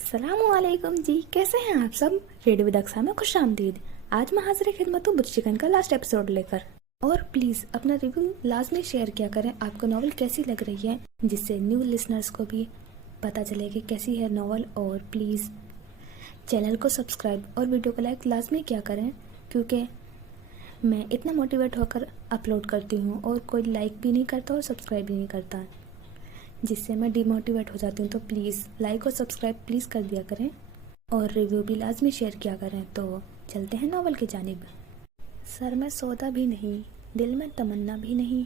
अस्सलाम वालेकुम जी, कैसे हैं आप सब। रेडियो विद अक्सा में खुश आमदीद। आज मैं हाजिर खिदमत हूँ बुर्ज चिकन का लास्ट एपिसोड लेकर। और प्लीज़ अपना रिव्यू लाजमी शेयर किया करें आपको नॉवल कैसी लग रही है, जिससे न्यू लिसनर्स को भी पता चले कि कैसी है नॉवल। और प्लीज़ चैनल को सब्सक्राइब और वीडियो को लाइक लाजमी किया करें, क्योंकि मैं इतना मोटिवेट होकर अपलोड करती हूँ और कोई लाइक भी नहीं करता और सब्सक्राइब भी नहीं करता, जिससे मैं डिमोटिवेट हो जाती हूँ। तो प्लीज़ लाइक और सब्सक्राइब प्लीज़ कर दिया करें और रिव्यू भी लाजमी शेयर किया करें। तो चलते हैं नॉवल की जानिब। सर में सौदा भी नहीं, दिल में तमन्ना भी नहीं,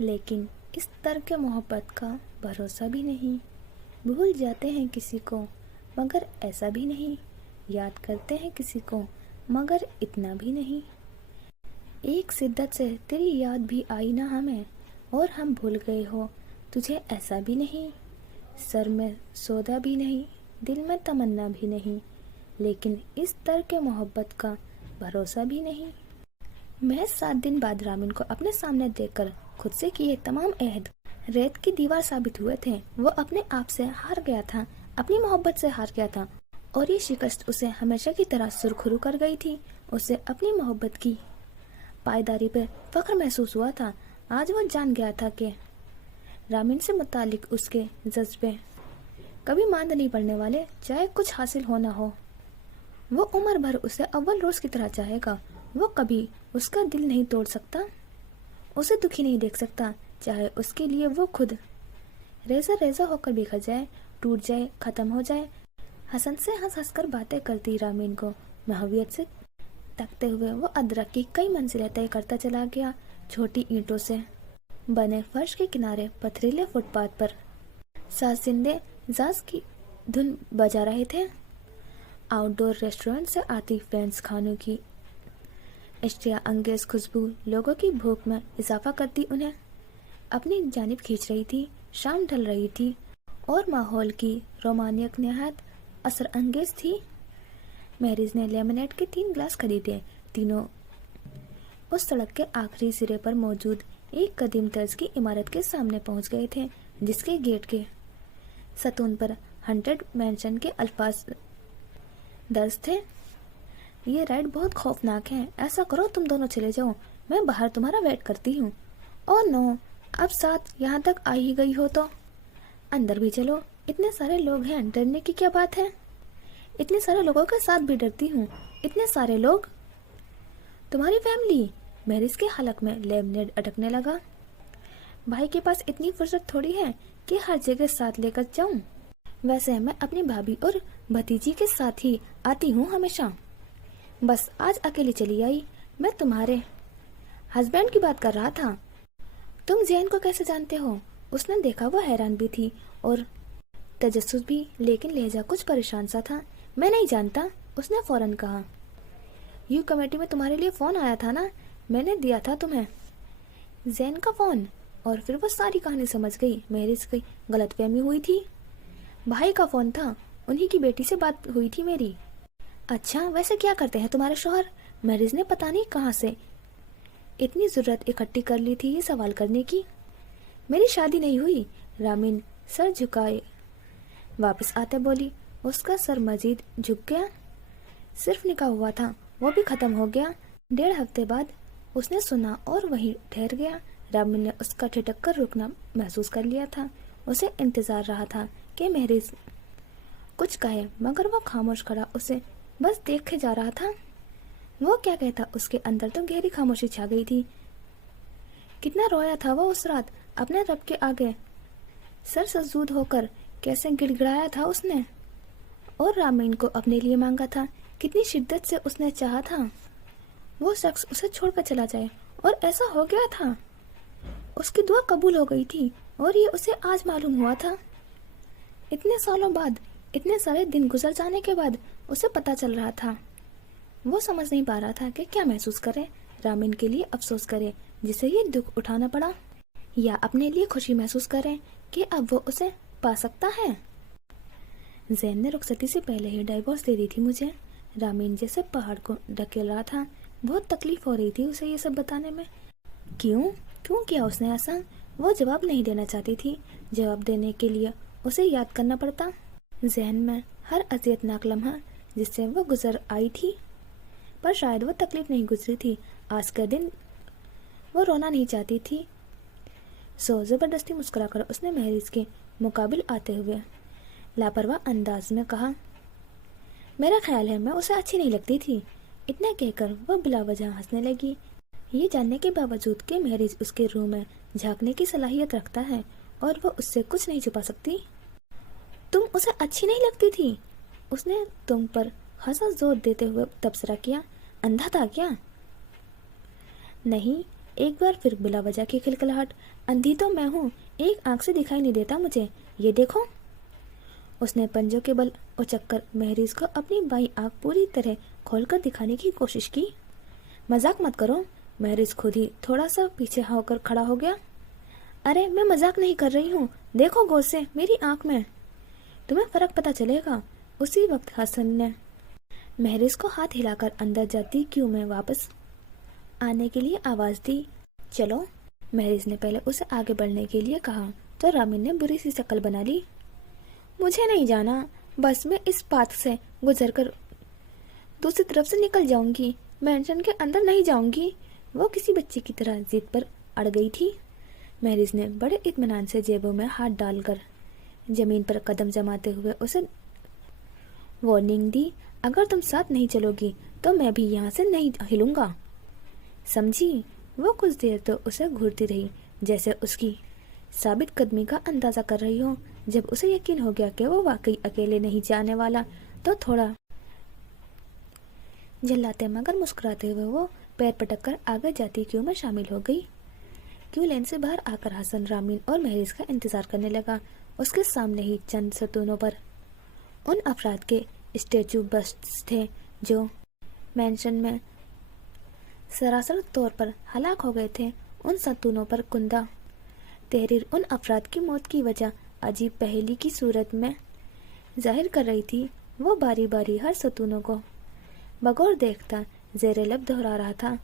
लेकिन इस तरह के मोहब्बत का भरोसा भी नहीं। भूल जाते हैं किसी को मगर ऐसा भी नहीं, याद करते हैं किसी को मगर इतना भी नहीं। एक शिद्दत से तेरी याद भी आई ना हमें, और हम भूल गए हो तुझे ऐसा भी नहीं। सर में सौदा भी नहीं, दिल में तमन्ना भी नहीं, लेकिन इस तरह के मोहब्बत का भरोसा भी नहीं। महज 7 दिन बाद रामीन को अपने सामने देखकर खुद से किए तमाम अहद रेत की दीवार साबित हुए थे। वो अपने आप से हार गया था, अपनी मोहब्बत से हार गया था, और ये शिकस्त उसे हमेशा की तरह सुरखरू कर गई थी। उसे अपनी मोहब्बत की पायदारी पर फख्र महसूस हुआ था। आज वो जान गया था कि रामीन से मुतालिक उसके जज्बे कभी मांद नहीं पड़ने वाले, चाहे कुछ हासिल हो ना हो। वो उम्र भर उसे अव्वल रोज की तरह चाहेगा। वो कभी उसका दिल नहीं तोड़ सकता, उसे दुखी नहीं देख सकता, चाहे उसके लिए वो खुद रेजा रेजा होकर बिखर जाए, टूट जाए, खत्म हो जाए। हसन से हंस हंस कर बातें करती रामीन को महवियत से तकते हुए वो अदरक की कई मंजिलें तय करता चला गया। छोटी ईंटों से बने फर्श के किनारे पथरीले फुटपाथ पर साजिंदे जाज की धुन बजा रहे थे। आउटडोर रेस्टोरेंट से आती फ्रेंड्स खानों की इश्तिया अंगेज खुशबू लोगों की भूख में इजाफा करती उन्हें अपनी जानिब खींच रही थी। शाम ढल रही थी और माहौल की रोमानियत निहायत असर अंगेज थी। महरीज ने लेमनेड के 3 ग्लास खरीदे। तीनों उस सड़क के आखिरी सिरे पर मौजूद एक कदीम तर्ज की इमारत के सामने पहुंच गए थे, जिसके गेट के सतून पर 100 मेंशन के अल्फाज दर्ज थे। ये राइड बहुत खौफनाक है, ऐसा करो तुम दोनों चले जाओ, मैं बाहर तुम्हारा वेट करती हूँ। और नो, अब साथ यहाँ तक आ ही गई हो तो अंदर भी चलो, इतने सारे लोग हैं, डरने की क्या बात है। इतने सारे लोगों के साथ भी डरती हूँ, इतने सारे लोग। तुम्हारी फैमिली। महरीज के हलक में लेमनेड अटकने लगा। भाई के पास इतनी फुर्सत थोड़ी है कि हर जगह साथ लेकर जाऊं। वैसे मैं अपनी भाभी और भतीजी के साथ ही आती हूँ हमेशा, बस आज अकेली चली आई। मैं तुम्हारे हस्बैंड की बात कर रहा था। तुम जैन को कैसे जानते हो। उसने देखा वो हैरान भी थी और तजस्सुस भी, लेकिन लहजा कुछ परेशान सा था। मैं नहीं जानता, उसने फौरन कहा। यू कमेटी में तुम्हारे लिए फोन आया था ना, मैंने दिया था तुम्हें। जैन का फोन। और फिर वो सारी कहानी समझ गई। महरीज की गलतफहमी हुई थी। भाई का फोन था, उन्हीं की बेटी से बात हुई थी मेरी। अच्छा, वैसे क्या करते हैं तुम्हारे शौहर। महरीज ने पता नहीं कहाँ से इतनी जरूरत इकट्ठी कर ली थी ये सवाल करने की। मेरी शादी नहीं हुई। रामीन सर झुकाए वापस आते बोली। उसका सर मजीद झुक गया। सिर्फ निकाह हुआ था, वो भी खत्म हो गया। 1.5 हफ्ते बाद उसने सुना और वहीं ठहर गया। रामीन ने उसका ठिठक कर रुकना महसूस कर लिया था। उसे इंतजार रहा था कि महरीज कुछ कहे, मगर वो खामोश खड़ा उसे बस देखे जा रहा था। वो क्या कहता, उसके अंदर तो गहरी खामोशी छा गई थी। कितना रोया था वो उस रात अपने रब के आगे, सर सजूद होकर कैसे गिड़गिड़ाया था उसने, और रामीन को अपने लिए मांगा था। कितनी शिद्दत से उसने चाहा था वो शख्स उसे छोड़कर चला जाए, और ऐसा हो गया था। उसकी दुआ कबूल हो गई थी, और ये उसे आज मालूम हुआ था। इतने सालों बाद, इतने सारे दिन गुजर जाने के बाद उसे पता चल रहा था। वो समझ नहीं पा रहा था कि क्या महसूस करे। रामीन के लिए अफसोस करे जिसे ये दुख उठाना पड़ा, या अपने लिए खुशी महसूस करे कि अब वो उसे पा सकता है। जैन ने रुखसती से पहले ही डाइवोर्स दे दी थी मुझे। रामीन जैसे पहाड़ को ढकेल रहा था। बहुत तकलीफ हो रही थी उसे ये सब बताने में। क्यों किया उसने ऐसा। वो जवाब नहीं देना चाहती थी। जवाब देने के लिए उसे याद करना पड़ता। ذہن میں ہر اذیتناک لمحہ جس سے وہ گزر آئی تھی، پر شاید وہ تکلیف نہیں گزری تھی، آج کا دن وہ رونا نہیں چاہتی تھی، سو زبردستی مسکرا کر اس نے مہریز کے مقابل آتے ہوئے لاپرواہ انداز میں کہا، میرا خیال ہے میں اسے اچھی نہیں لگتی تھی۔ اتنا کہہ کر وہ بلا وجہ ہنسنے لگی، یہ جاننے کے باوجود کہ مہریز اس کے روح میں جھانکنے کی صلاحیت رکھتا ہے اور وہ اس سے کچھ نہیں چھپا سکتی۔ تم اسے اچھی نہیں لگتی تھی؟ اس نے تم پر خاصا زور دیتے ہوئے تبصرہ کیا، اندھا تھا کیا؟ نہیں، ایک بار پھر بلا وجہ کی کھلکھلاہٹ، اندھی تو میں ہوں، ایک آنکھ سے دکھائی نہیں دیتا مجھے، یہ دیکھو۔ اس نے پنجوں کے بل اچک کر مہریز کو اپنی بائیں آنکھ پوری طرح کھول کر دکھانے کی کوشش کی۔ مذاق مت کرو۔ مہریز خود ہی تھوڑا سا پیچھے ہو کر کھڑا ہو گیا۔ ارے میں مذاق نہیں کر رہی ہوں، دیکھو غور سے میری آنکھ میں، تمہیں فرق پتہ چلے گا۔ اسی وقت حسن نے مہریز کو ہاتھ ہلا کر اندر جاتی کیوں میں واپس آنے کے لیے آواز دی۔ چلو۔ مہریز نے پہلے اسے آگے بڑھنے کے لیے کہا تو رامین نے بری سی شکل بنا لی۔ مجھے نہیں جانا، بس میں اس پاتھ سے گزر کر دوسری طرف سے نکل جاؤں گی، مینشن کے اندر نہیں جاؤں گی۔ وہ کسی بچے کی طرح ضد پر اڑ گئی تھی۔ مہریز نے بڑے اطمینان سے جیبوں میں ہاتھ ڈال کر زمین پر قدم جماتے ہوئے اسے وارننگ دی، اگر تم ساتھ نہیں چلو گی تو میں بھی یہاں سے نہیں ہلوں گا، سمجھی؟ وہ کچھ دیر تو اسے گھورتی رہی، جیسے اس کی ثابت قدمی کا اندازہ کر رہی ہو۔ جب اسے یقین ہو گیا کہ وہ واقعی اکیلے نہیں جانے والا تو تھوڑا جھلاتے مگر مسکراتے ہوئے وہ پیر پٹک کر آگے جاتی کیوں میں شامل ہو گئی۔ کیوں لین سے باہر آ کر حسن رامین اور مہریز کا انتظار کرنے لگا۔ اس کے سامنے ہی چند ستونوں پر ان افراد کے اسٹیچو بسٹس تھے جو مینشن میں سراسر طور پر ہلاک ہو گئے تھے۔ ان ستونوں پر کندہ تحریر ان افراد کی موت کی وجہ عجیب پہیلی کی صورت میں ظاہر کر رہی تھی۔ وہ باری باری ہر ستونوں کو بغور دیکھتا زیر لب دہرا رہا تھا۔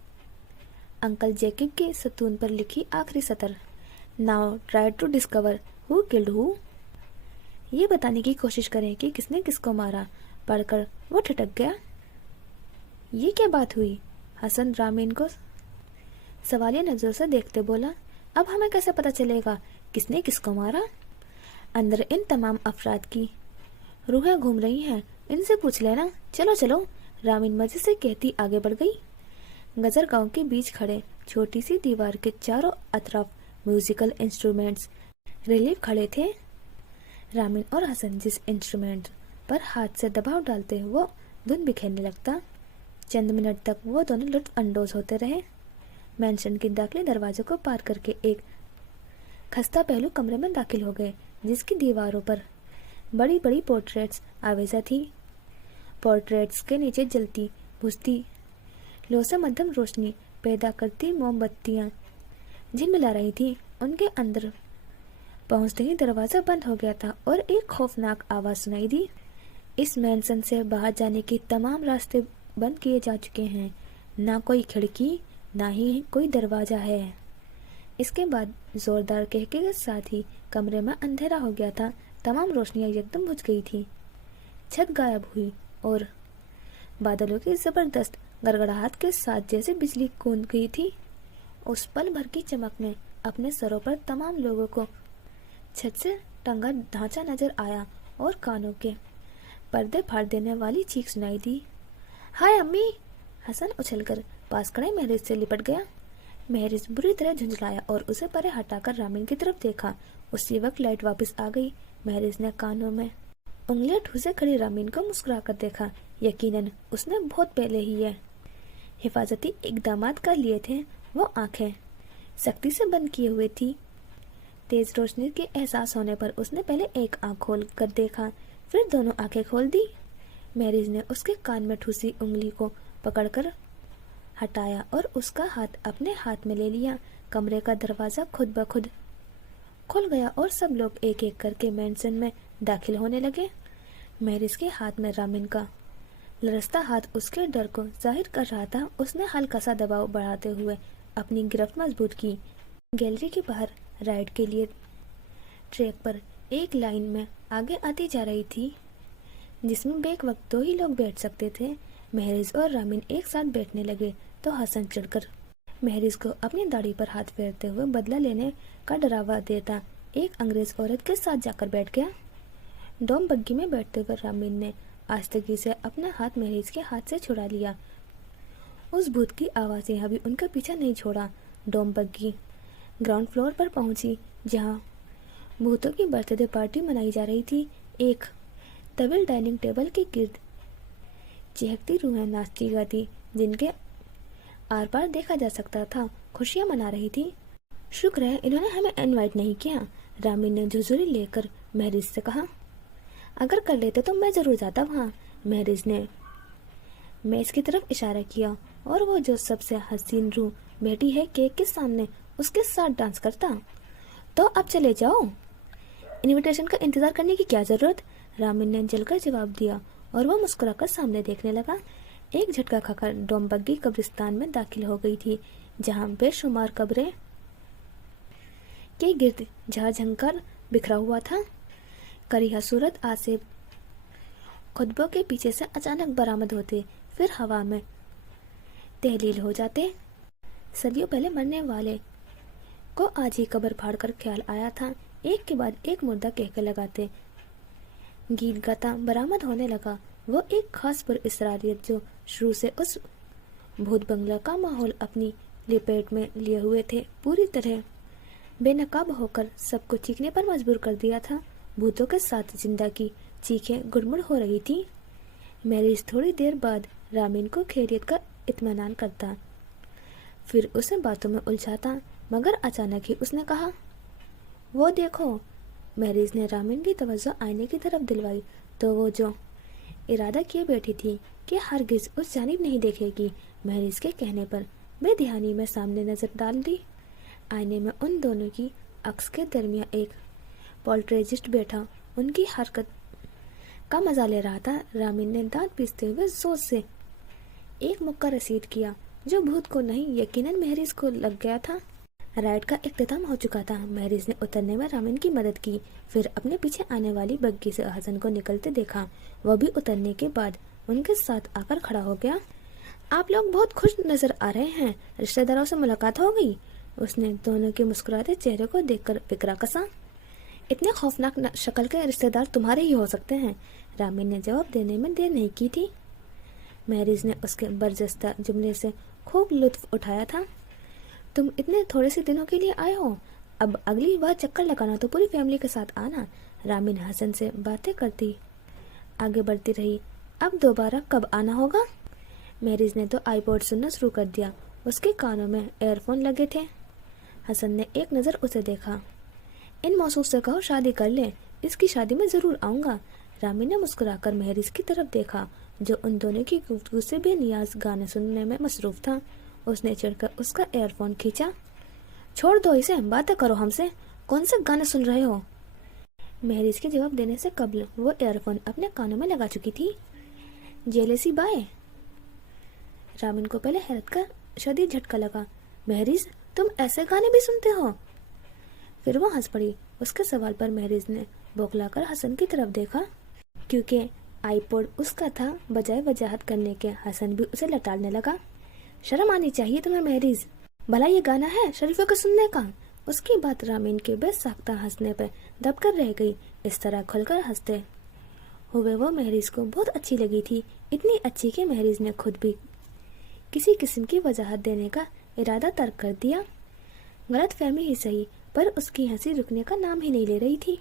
انکل جیکب کے ستون پر لکھی آخری سطر، now try to discover who killed who, یہ بتانے کی کوشش کریں کہ کس نے کس کو مارا۔ پڑھ کر وہ ٹھٹک گیا۔ یہ کیا بات ہوئی؟ حسن رامین کو سوالیہ نظروں سے دیکھتے بولا، اب ہمیں کیسے پتا چلے گا کس نے کس کو مارا؟ اندر ان تمام افراد کی روحیں گھوم رہی ہیں، ان سے پوچھ لینا۔ چلو چلو، رامین مزے سے کہتی آگے بڑھ گئی۔ گزر گاؤں کے بیچ کھڑے چھوٹی سی دیوار کے چاروں اطراف میوزیکل انسٹرومنٹس ریلیف کھڑے تھے۔ رامین اور حسن جس انسٹرومنٹ پر ہاتھ سے دباؤ ڈالتے وہ دھن بکھیرنے لگتا۔ چند منٹ تک وہ دونوں لطف اندوز ہوتے رہے۔ مینشن کے داخلی دروازے کو پار کر کے ایک خستہ پہلو کمرے میں داخل ہو گئے جس کی دیواروں پر بڑی بڑی پورٹریٹس آویزہ تھی۔ پورٹریٹس کے نیچے جلتی بجھتی لو سے مدھم روشنی پیدا کرتی موم بتیاں جھلملا رہی تھی۔ ان کے اندر پہنچتے ہی دروازہ بند ہو گیا تھا اور ایک خوفناک آواز سنائی دی، اس مینشن سے باہر جانے کے تمام راستے بند کیے جا چکے ہیں، نہ کوئی کھڑکی نہ ہی کوئی دروازہ ہے۔ اس کے بعد زوردار کہکے کے ساتھ ہی کمرے میں اندھیرا ہو گیا تھا، تمام روشنیاں یکدم بجھ گئی تھی، چھت غائب ہوئی اور بادلوں کی زبردست گڑگڑاہٹ کے ساتھ جیسے بجلی کون گئی تھی۔ اس پل بھر کی چمک میں اپنے سروں پر تمام لوگوں کو چھت سے ٹنگا ڈھانچہ نظر آیا اور کانوں کے پردے پھاڑ دینے والی چیخ سنائی دی، ہائے امی! حسن اچھل کر پاس کھڑے مہریز سے لپٹ گیا۔ مہریز بری طرح جھنجھلایا اور اسے پرے ہٹا کر رامین کی طرف دیکھا۔ اسی وقت لائٹ واپس آ گئی۔ مہریز نے کانوں میں انگلیاں ٹھوسے کھڑی رامین کو مسکرا کر دیکھا۔ یقیناً اس نے بہت پہلے ہی یہ حفاظتی اقدامات کر لیے تھے۔ وہ آنکھیں سختی سے بند کیے ہوئے تھی۔ تیز روشنی کے احساس ہونے پر اس نے پہلے ایک آنکھ کھول کر دیکھا، پھر دونوں آنکھیں کھول دی۔ مہریز نے اس کے کان میں ٹھوسی انگلی کو پکڑ کر ہٹایا اور اس کا ہاتھ اپنے ہاتھ میں لے لیا۔ کمرے کا دروازہ خود بخود کھل گیا اور سب لوگ ایک ایک کر کے مینشن میں داخل ہونے لگے۔ مہریز کے ہاتھ میں رامین کا لرزتا ہاتھ اس کے ڈر کو ظاہر کر رہا تھا۔ اس نے ہلکا سا دباؤ بڑھاتے ہوئے اپنی گرفت مضبوط کی۔ گیلری کے باہر رائڈ کے لیے ٹریک پر ایک لائن میں آگے آتی جا رہی تھی۔ जिसमें बेक वक्त 2 ही लोग बैठ सकते थे। महरिज और रामीन एक साथ बैठने लगे तो हसन चिढ़कर महरिज को अपनी दाढ़ी पर हाथ फेरते हुए बदला लेने का डरावा देता एक अंग्रेज औरत के साथ जाकर बैठ गया। डोम बग्गी में बैठते हुए रामीन ने आस्तगी से अपना हाथ महरिज के हाथ से छुड़ा लिया। उस भूत की आवाज़ें अभी उनका पीछा नहीं छोड़ा। डोम बग्गी ग्राउंड फ्लोर पर पहुंची, जहां भूतों की बर्थडे पार्टी मनाई जा रही थी। एक तविल डाइनिंग टेबल के गिर्द चहकती रूहें नाचती गाती, जिनके आर पार देखा जा सकता था, खुशियां मना रही थी। शुक्र है इन्होंने हमें इनवाइट नहीं किया, रामीन ने झुझुरी लेकर महरिज से कहा। अगर कर लेते तो मैं जरूर जाता वहाँ। महरिज ने मेज की तरफ इशारा किया और वो जो सबसे हसीन रूह बैठी है केक के सामने, उसके साथ डांस करता। तो अब चले जाओ, इनविटेशन का इंतजार करने की क्या जरूरत, रामीन ने जलकर जवाब दिया और वो मुस्कुराकर सामने देखने लगा। एक झटका खाकर डोम बग्गी कब्रिस्तान में दाखिल हो गई थी, जहां बेशुमार कब्रें के गिर्द झाझंकार बिखरा हुआ था। करिया सूरत आसिफ खुतबों के पीछे से अचानक बरामद होते, फिर हवा में तहलील हो जाते। सदियों पहले मरने वाले को आज ही कब्र फाड़ कर ख्याल आया था। एक के बाद एक मुर्दा कहकर लगाते गीत गाता बरामद होने लगा। वो एक खास पुरअसरारियत जो शुरू से उस भूत बंगला का माहौल अपनी लपेट में लिए हुए थे, पूरी तरह बेनकाब होकर सबको चीखने पर मजबूर कर दिया था। भूतों के साथ जिंदा की चीखें गुड़मुड़ हो रही थी। मैरिज थोड़ी देर बाद रामीन को खैरियत का इत्मीनान करता, फिर उसे बातों में उलझाता, मगर अचानक ही उसने कहा, वो देखो। मैरिज ने रामीन की तवज्जो आईने की तरफ दिलवाई तो वो जो इरादा किए बैठी थी कि हरगिज उस जानिब नहीं देखेगी, महरिज के कहने पर बेध्यानी में सामने नजर डाल दी। आईने में उन दोनों की अक्स के दरमियान एक पोल्ट्रेजिस्ट बैठा उनकी हरकत का मजा ले रहा था। रामीन ने दांत पीसते हुए जोर से एक मुक्का रसीद किया, जो भूत को नहीं यकीनन महरिज को लग गया था। राइड का इख्तिताम हो चुका था। महरिज ने उतरने में रामीन की मदद की, फिर अपने पीछे आने वाली बग्गी से हसन को निकलते देखा। वह भी उतरने के बाद उनके साथ आकर खड़ा हो गया। आप लोग बहुत खुश नजर आ रहे हैं, रिश्तेदारों से मुलाकात हो गई। उसने दोनों के मुस्कुराते चेहरे को देखकर फिक्रा कसा। इतने खौफनाक शक्ल के रिश्तेदार तुम्हारे ही हो सकते हैं, रामीन ने जवाब देने में देर नहीं की थी। महरिज ने उसके बरजस्ता जुमले से खूब लुत्फ उठाया था। तुम इतने थोड़े से दिनों के लिए आए हो, अब अगली बार चक्कर लगाना तो पूरी फैमिली के साथ आना। रामीन हसन से बातें करती आगे बढ़ती रही। अब दोबारा कब आना होगा? महरिज ने तो आईपॉड सुनना शुरू कर दिया, उसके कानों में एयरफोन लगे थे। हसन ने एक नज़र उसे देखा। इन मौसूफ से कहो शादी कर ले, इसकी शादी में जरूर आऊंगा। रामीन ने मुस्कुराकर महरिज की तरफ देखा, जो उन दोनों की गुफ्तगू से बेनियाज गाने सुनने में मसरूफ था। उसने चिढ़कर उसका एयरफोन खींचा। छोड़ दो इसे, बातें करो हमसे, कौन से गाने सुन रहे हो? महरिज के जवाब देने से कबल वो एयरफोन अपने कानों में लगा चुकी थी। Jealousy bye. रामीन को पहले हैरत का शदीद झटका लगा। महरिज, तुम ऐसे गाने भी सुनते हो? फिर वो हंस पड़ी। उसके सवाल पर महरिज ने बौखलाकर हसन की तरफ देखा। क्योंकि आईपॉड उसका था, बजाय वजाहत करने के हसन भी उसे लताड़ने लगा। शर्म आनी चाहिए तुम्हें महरिज, भला ये गाना है शरीफों के सुनने का? उसकी बात रामीन के बेसाख्ता हंसने पर दबकर रह गई। इस तरह खुलकर हंसते हुए वो महरिज को बहुत अच्छी लगी थी, इतनी अच्छी कि महरिज ने खुद भी किसी किस्म की वजाहत देने का इरादा तर्क कर दिया। गलत फहमी ही सही, पर उसकी हंसी रुकने का नाम ही नहीं ले रही थी।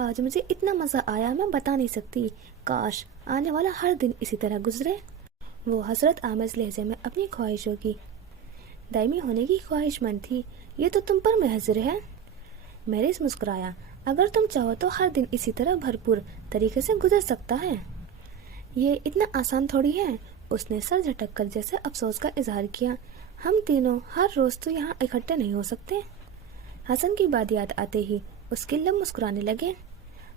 आज मुझे इतना मजा आया मैं बता नहीं सकती, काश आने वाला हर दिन इसी तरह गुजरे। वो हसरत आमेज लहजे में अपनी ख्वाहिशों की दायमी होने की ख्वाहिशमंद थी। ये तो तुम पर महज़र है। महरिज मुस्कुराया। अगर तुम चाहो तो हर दिन इसी तरह भरपूर तरीके से गुजर सकता है। ये इतना आसान थोड़ी है। उसने सर झटक कर जैसे अफसोस का इजहार किया। हम तीनों हर रोज तो यहाँ इकट्ठे नहीं हो सकते। हसन की बात याद आते ही उसके लब मुस्कुराने लगे।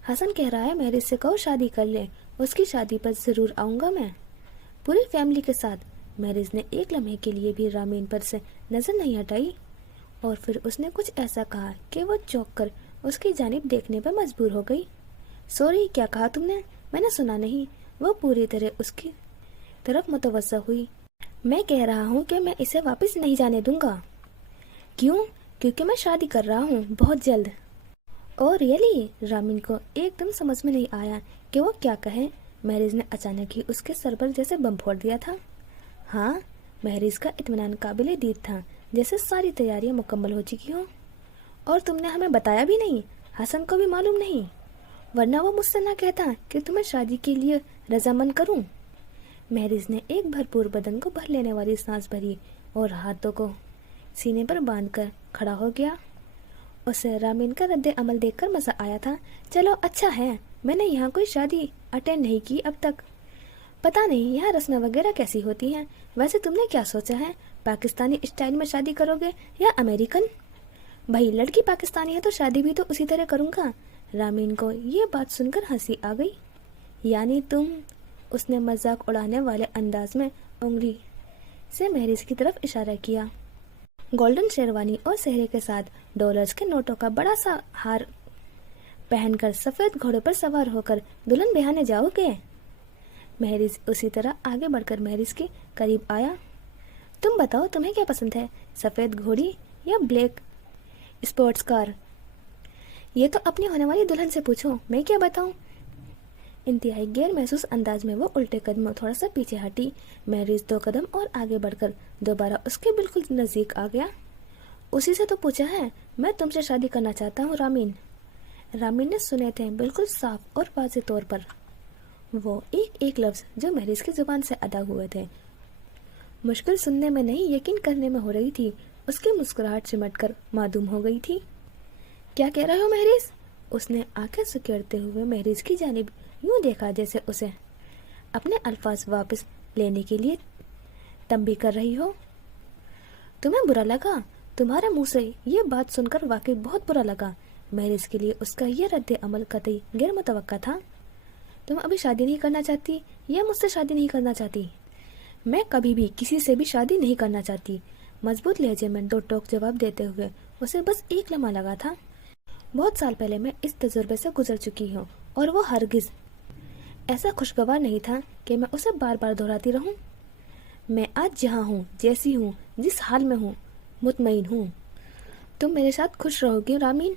हसन कह रहा है महरिज से कहो शादी कर ले, उसकी शादी पर जरूर आऊंगा मैं, पूरी फैमिली के साथ। महरिज ने एक लम्हे के लिए भी रामीन पर से नजर नहीं हटाई और फिर उसने कुछ ऐसा कहा कि वो चौंक कर उसकी जानिब देखने पर मजबूर हो गई। सॉरी, क्या कहा तुमने? میں نے سنا نہیں۔ وہ پوری طرح اس کی طرف متوجہ ہوئی۔ میں کہہ رہا ہوں کہ میں اسے واپس نہیں جانے دوں گا۔ کیوں؟ کیونکہ میں شادی کر رہا ہوں بہت جلد۔ اور ریئلی؟ رامین کو ایک دم سمجھ میں نہیں آیا کہ وہ کیا کہے۔ مہریز نے اچانک ہی اس کے سر پر جیسے بم پھوڑ دیا تھا۔ ہاں، مہریز کا اطمینان قابل دید تھا، جیسے ساری تیاریاں مکمل ہو چکی ہوں۔ اور تم نے ہمیں بتایا بھی نہیں؟ حسن کو بھی معلوم نہیں؟ ورنہ وہ مجھ سے نہ کہتا کہ تمہیں شادی کے لیے رضامند کروں۔ مہریز نے ایک بھرپور بدن کو بھر لینے والی سانس بھری اور ہاتھوں کو سینے پر باندھ کر کھڑا ہو گیا۔ اسے رامین کا رد عمل دیکھ کر مزہ آیا تھا۔ چلو اچھا ہے، میں نے یہاں کوئی شادی اٹینڈ نہیں کی اب تک، پتہ نہیں یہاں رسمیں وغیرہ کیسی ہوتی ہیں۔ ویسے تم نے کیا سوچا ہے، پاکستانی اسٹائل میں شادی کرو گے یا امریکن؟ بھائی لڑکی پاکستانی ہے تو شادی بھی تو اسی طرح کروں گا۔ رامین کو یہ بات سن کر ہنسی آ گئی۔ یعنی تم؟ اس نے مذاق اڑانے والے انداز میں انگلی سے مہریز کی طرف اشارہ کیا۔ گولڈن شیروانی اور سہرے کے ساتھ ڈالرز کے نوٹوں کا بڑا سا ہار پہن کر سفید گھوڑے پر سوار ہو کر دلہن بہانے جاؤ گے؟ مہریز اسی طرح آگے بڑھ کر مہریز کے قریب آیا۔ تم بتاؤ تمہیں کیا پسند ہے، سفید گھوڑی یا بلیک اسپورٹس کار؟ یہ تو اپنی ہونے والی دلہن سے پوچھو، میں کیا بتاؤں؟ انتہائی غیر محسوس انداز میں وہ الٹے قدموں تھوڑا سا پیچھے ہٹی۔ مہریز 2 قدم اور آگے بڑھ کر دوبارہ اس کے بالکل نزدیک آ گیا۔ اسی سے تو پوچھا ہے، میں تم سے شادی کرنا چاہتا ہوں رامین۔ رامین نے سنے تھے بالکل صاف اور واضح طور پر وہ ایک لفظ جو مہریز کی زبان سے ادا ہوئے تھے۔ مشکل سننے میں نہیں، یقین کرنے میں ہو رہی تھی۔ اس کی مسکراہٹ سمٹ کر معدوم ہو گئی تھی۔ کیا کہہ رہے ہو مہریز؟ اس نے آنکھیں سکیڑتے ہوئے مہریز کی جانب یوں دیکھا جیسے اسے اپنے الفاظ واپس لینے کے لیے تنبیہ کر رہی ہو۔ تمہیں برا لگا؟ تمہارے منہ سے یہ بات سن کر واقعی بہت برا لگا۔ مہریز کے لیے اس کا یہ رد عمل قطعی غیر متوقع تھا۔ تم ابھی شادی نہیں کرنا چاہتی یا مجھ سے شادی نہیں کرنا چاہتی؟ میں کبھی بھی کسی سے بھی شادی نہیں کرنا چاہتی، مضبوط لہجے میں 2 ٹوک جواب دیتے ہوئے اسے بس ایک لمحہ لگا تھا۔ بہت سال پہلے میں اس تجربے سے گزر چکی ہوں اور وہ ہرگز ایسا خوشگوار نہیں تھا کہ میں اسے بار بار دہراتی رہوں۔ میں آج جہاں ہوں، جیسی ہوں، جس حال میں ہوں، مطمئن ہوں۔ تم میرے ساتھ خوش رہو گے رامین،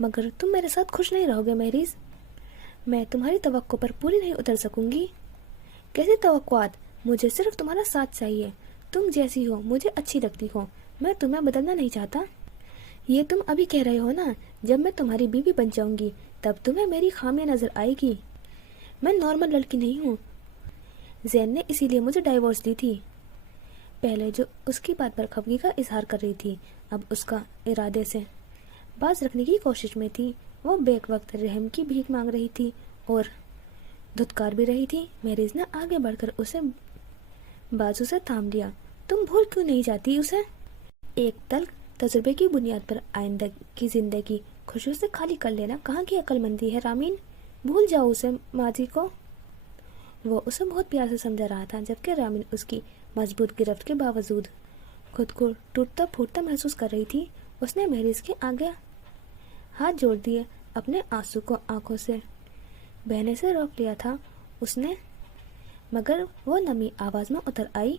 مگر تم میرے ساتھ خوش نہیں رہو گے مہریز۔ میں تمہاری توقع پر پوری نہیں اتر سکوں گی۔ کیسی توقعات؟ مجھے صرف تمہارا ساتھ چاہیے۔ تم جیسی ہو مجھے اچھی لگتی ہو، میں تمہیں بدلنا نہیں چاہتا۔ یہ تم ابھی کہہ رہے ہو نا، جب میں تمہاری بیوی بن جاؤں گی تب تمہیں میری خامیاں نظر آئے گی۔ میں نارمل لڑکی نہیں ہوں، زین نے اسی لیے مجھے ڈائیورس دی تھی۔ پہلے جو اس کی بات پر خفگی کا اظہار کر رہی تھی، اب اس کا ارادے سے باز رکھنے کی کوشش میں تھی۔ وہ بیک وقت رحم کی بھیک مانگ رہی تھی اور دھتکار بھی رہی تھی۔ مہریز نے آگے بڑھ کر اسے بازو سے تھام لیا۔ تم بھول کیوں نہیں جاتی اسے؟ ایک تلخ تجربے کی بنیاد پر آئندہ کی زندگی خوشیوں سے خالی کر لینا کہاں کی عقل مندی ہے رامین؟ بھول جاؤ اسے، ماضی کو۔ وہ اسے بہت پیار سے سمجھا رہا تھا، جبکہ رامین اس کی مضبوط گرفت کے باوجود خود کو ٹوٹتا پھوٹتا محسوس کر رہی تھی۔ اس نے مہریز کے آگے ہاتھ جوڑ دیے، اپنے آنسو کو آنکھوں سے بہنے سے روک لیا تھا اس نے، مگر وہ نمی آواز میں اتر آئی۔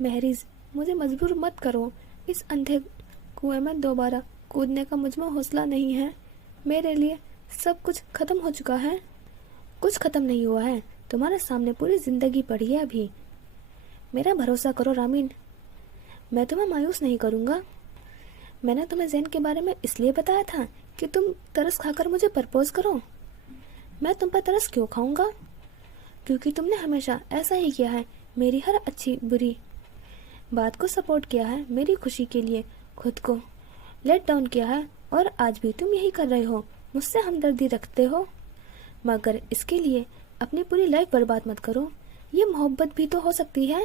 مہریز، مجھے مجبور مت کرو، اس اندھے کنویں میں دوبارہ کودنے کا مجھ میں حوصلہ نہیں ہے۔ میرے لیے سب کچھ ختم ہو چکا ہے۔ کچھ ختم نہیں ہوا ہے، تمہارے سامنے پوری زندگی پڑی ہے ابھی۔ میرا بھروسہ کرو رامین، میں تمہیں مایوس نہیں کروں گا۔ میں نے تمہیں زین کے بارے میں اس لیے بتایا تھا کہ تم ترس کھا کر مجھے پرپوز کرو۔ میں تم پر ترس کیوں کھاؤں گا؟ کیونکہ تم نے ہمیشہ ایسا ہی کیا ہے، میری ہر اچھی بری بات کو سپورٹ کیا ہے، میری خوشی کے لیے خود کو لیٹ ڈاؤن کیا ہے، اور آج بھی تم یہی کر رہے ہو، مجھ سے ہمدردی رکھتے ہو، مگر اس کے لیے اپنی پوری لائف برباد مت کرو۔ یہ محبت بھی تو ہو سکتی ہے،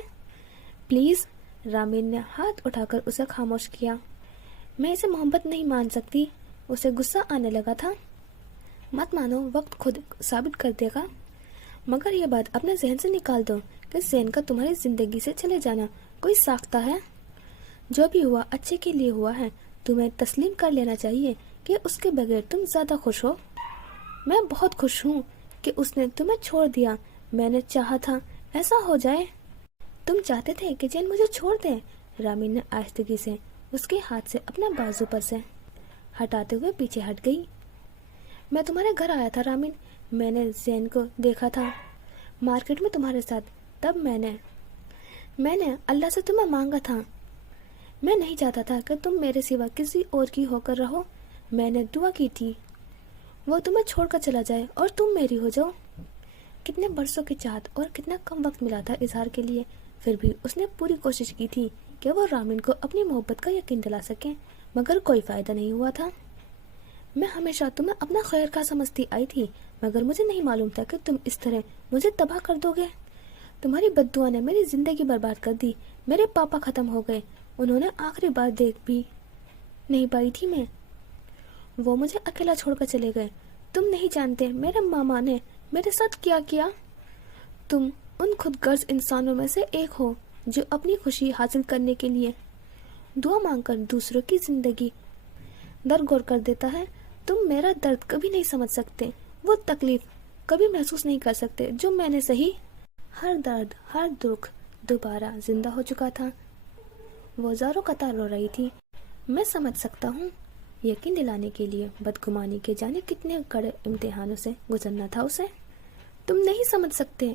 پلیز۔ رامین نے ہاتھ اٹھا کر اسے خاموش کیا۔ میں اسے محبت نہیں مان سکتی۔ اسے غصہ آنے لگا تھا۔ مت مانو، وقت خود ثابت کر دے گا، مگر یہ بات اپنے ذہن سے نکال دو کہ زین کا تمہاری زندگی سے چلے جانا کوئی ساختہ ہے۔ جو بھی ہوا اچھے کے لیے ہوا ہے، تمہیں تسلیم کر لینا چاہیے کہ اس کے بغیر تم زیادہ خوش ہو۔ میں بہت خوش ہوں، کہ اس نے تمہیں چھوڑ دیا. میں نے چاہا تھا ایسا ہو جائے. تم چاہتے تھے کہ جین مجھے چھوڑ دے. رامین نے آہستگی سے اس کے ہاتھ سے اپنا بازو پر سے ہٹاتے ہوئے پیچھے ہٹ گئی. میں تمہارے گھر آیا تھا رامین. میں نے زین کو دیکھا تھا مارکیٹ میں تمہارے ساتھ. تب میں نے اللہ سے تمہیں مانگا تھا. میں نہیں چاہتا تھا کہ تم میرے سوا کسی اور کی ہو کر رہو. میں نے دعا کی تھی وہ تمہیں چھوڑ کر چلا جائے اور تم میری ہو جاؤ. کتنے برسوں کی چاہت اور کتنا کم وقت ملا تھا اظہار کے لیے. پھر بھی اس نے پوری کوشش کی تھی کہ وہ رامین کو اپنی محبت کا یقین دلا سکے، مگر کوئی فائدہ نہیں ہوا تھا. میں ہمیشہ تمہیں اپنا خیر خواہ سمجھتی آئی تھی، مگر مجھے نہیں معلوم تھا کہ تم اس طرح مجھے تباہ کر دو گے. تمہاری بد دعا نے میری زندگی برباد کر دی. میرے پاپا ختم ہو گئے. انہوں نے آخری بار دیکھ بھی نہیں پائی تھی میں. وہ مجھے اکیلا چھوڑ کر چلے گئے. تم نہیں جانتے میرے ماما نے میرے ساتھ کیا کیا. تم ان خود غرض انسانوں میں سے ایک ہو جو اپنی خوشی حاصل کرنے کے لیے دعا مانگ کر دوسروں کی زندگی درگور کر دیتا ہے. تم میرا درد کبھی نہیں سمجھ سکتے، وہ تکلیف کبھی محسوس نہیں کر سکتے جو میں نے سہی. ہر درد، ہر دکھ دوبارہ زندہ ہو چکا تھا. وہ زاروں قطار رو رہی تھی. میں سمجھ سکتا ہوں. یقین دلانے کے لیے بدگمانی کے جانے کتنے کڑے امتحانوں سے گزرنا تھا اسے. تم نہیں سمجھ سکتے.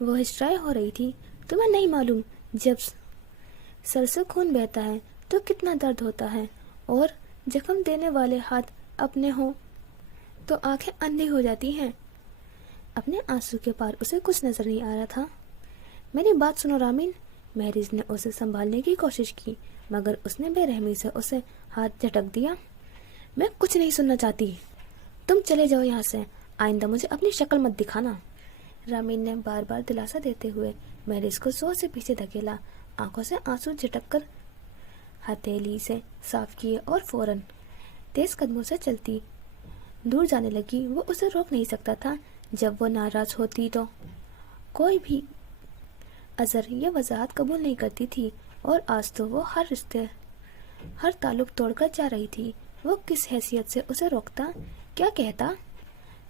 وہ ہچکچائے ہو رہی تھی. تمہیں نہیں معلوم جب سر سے خون بہتا ہے تو کتنا درد ہوتا ہے، اور زخم دینے والے ہاتھ اپنے ہوں تو آنکھیں اندھی ہو جاتی ہیں. اپنے آنسو کے پار اسے کچھ نظر نہیں آ رہا تھا. میری بات سنو رامین. مہریز نے اسے سنبھالنے کی کوشش کی، مگر اس نے بے رحمی سے اسے ہاتھ جھٹک دیا. میں کچھ نہیں سننا چاہتی. تم چلے جاؤ یہاں سے. آئندہ مجھے اپنی شکل مت دکھانا. رامین نے بار بار دلاسا دیتے ہوئے مہریز کو زور سے پیچھے دھکیلا. آنکھوں سے آنسو جھٹک کر ہتھیلی سے صاف کیے اور فوراً تیز قدموں سے چلتی دور جانے لگی. وہ اسے روک نہیں سکتا تھا. جب وہ ناراض ہوتی تو کوئی بھی عذر یا وضاحت قبول نہیں کرتی تھی، اور آج تو وہ ہر رشتے، ہر تعلق توڑ کر جا رہی تھی. وہ کس حیثیت سے اسے روکتا، کیا کہتا؟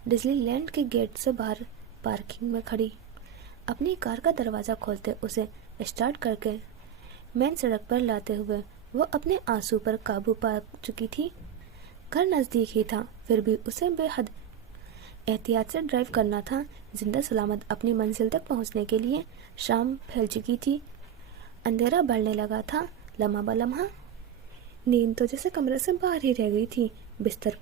ڈزنی لینڈ کے گیٹ سے باہر پارکنگ میں کھڑی اپنی کار کا دروازہ کھولتے اسے اسٹارٹ کر کے مین سڑک پر لاتے ہوئے وہ اپنے آنسو پر قابو پا چکی تھی. گھر نزدیک ہی تھا، پھر بھی اسے بے حد احتیاط سے ڈرائیو کرنا تھا. زندہ سلامت اپنی منزل تک پہنچنے کے لیے. شام پھیل چکی تھی. اندھیرا بڑھنے لگا تھا لمحہ بہ لمحہ. نیند تو جیسے کمرے سے باہر ہی رہ گئی تھی. بستر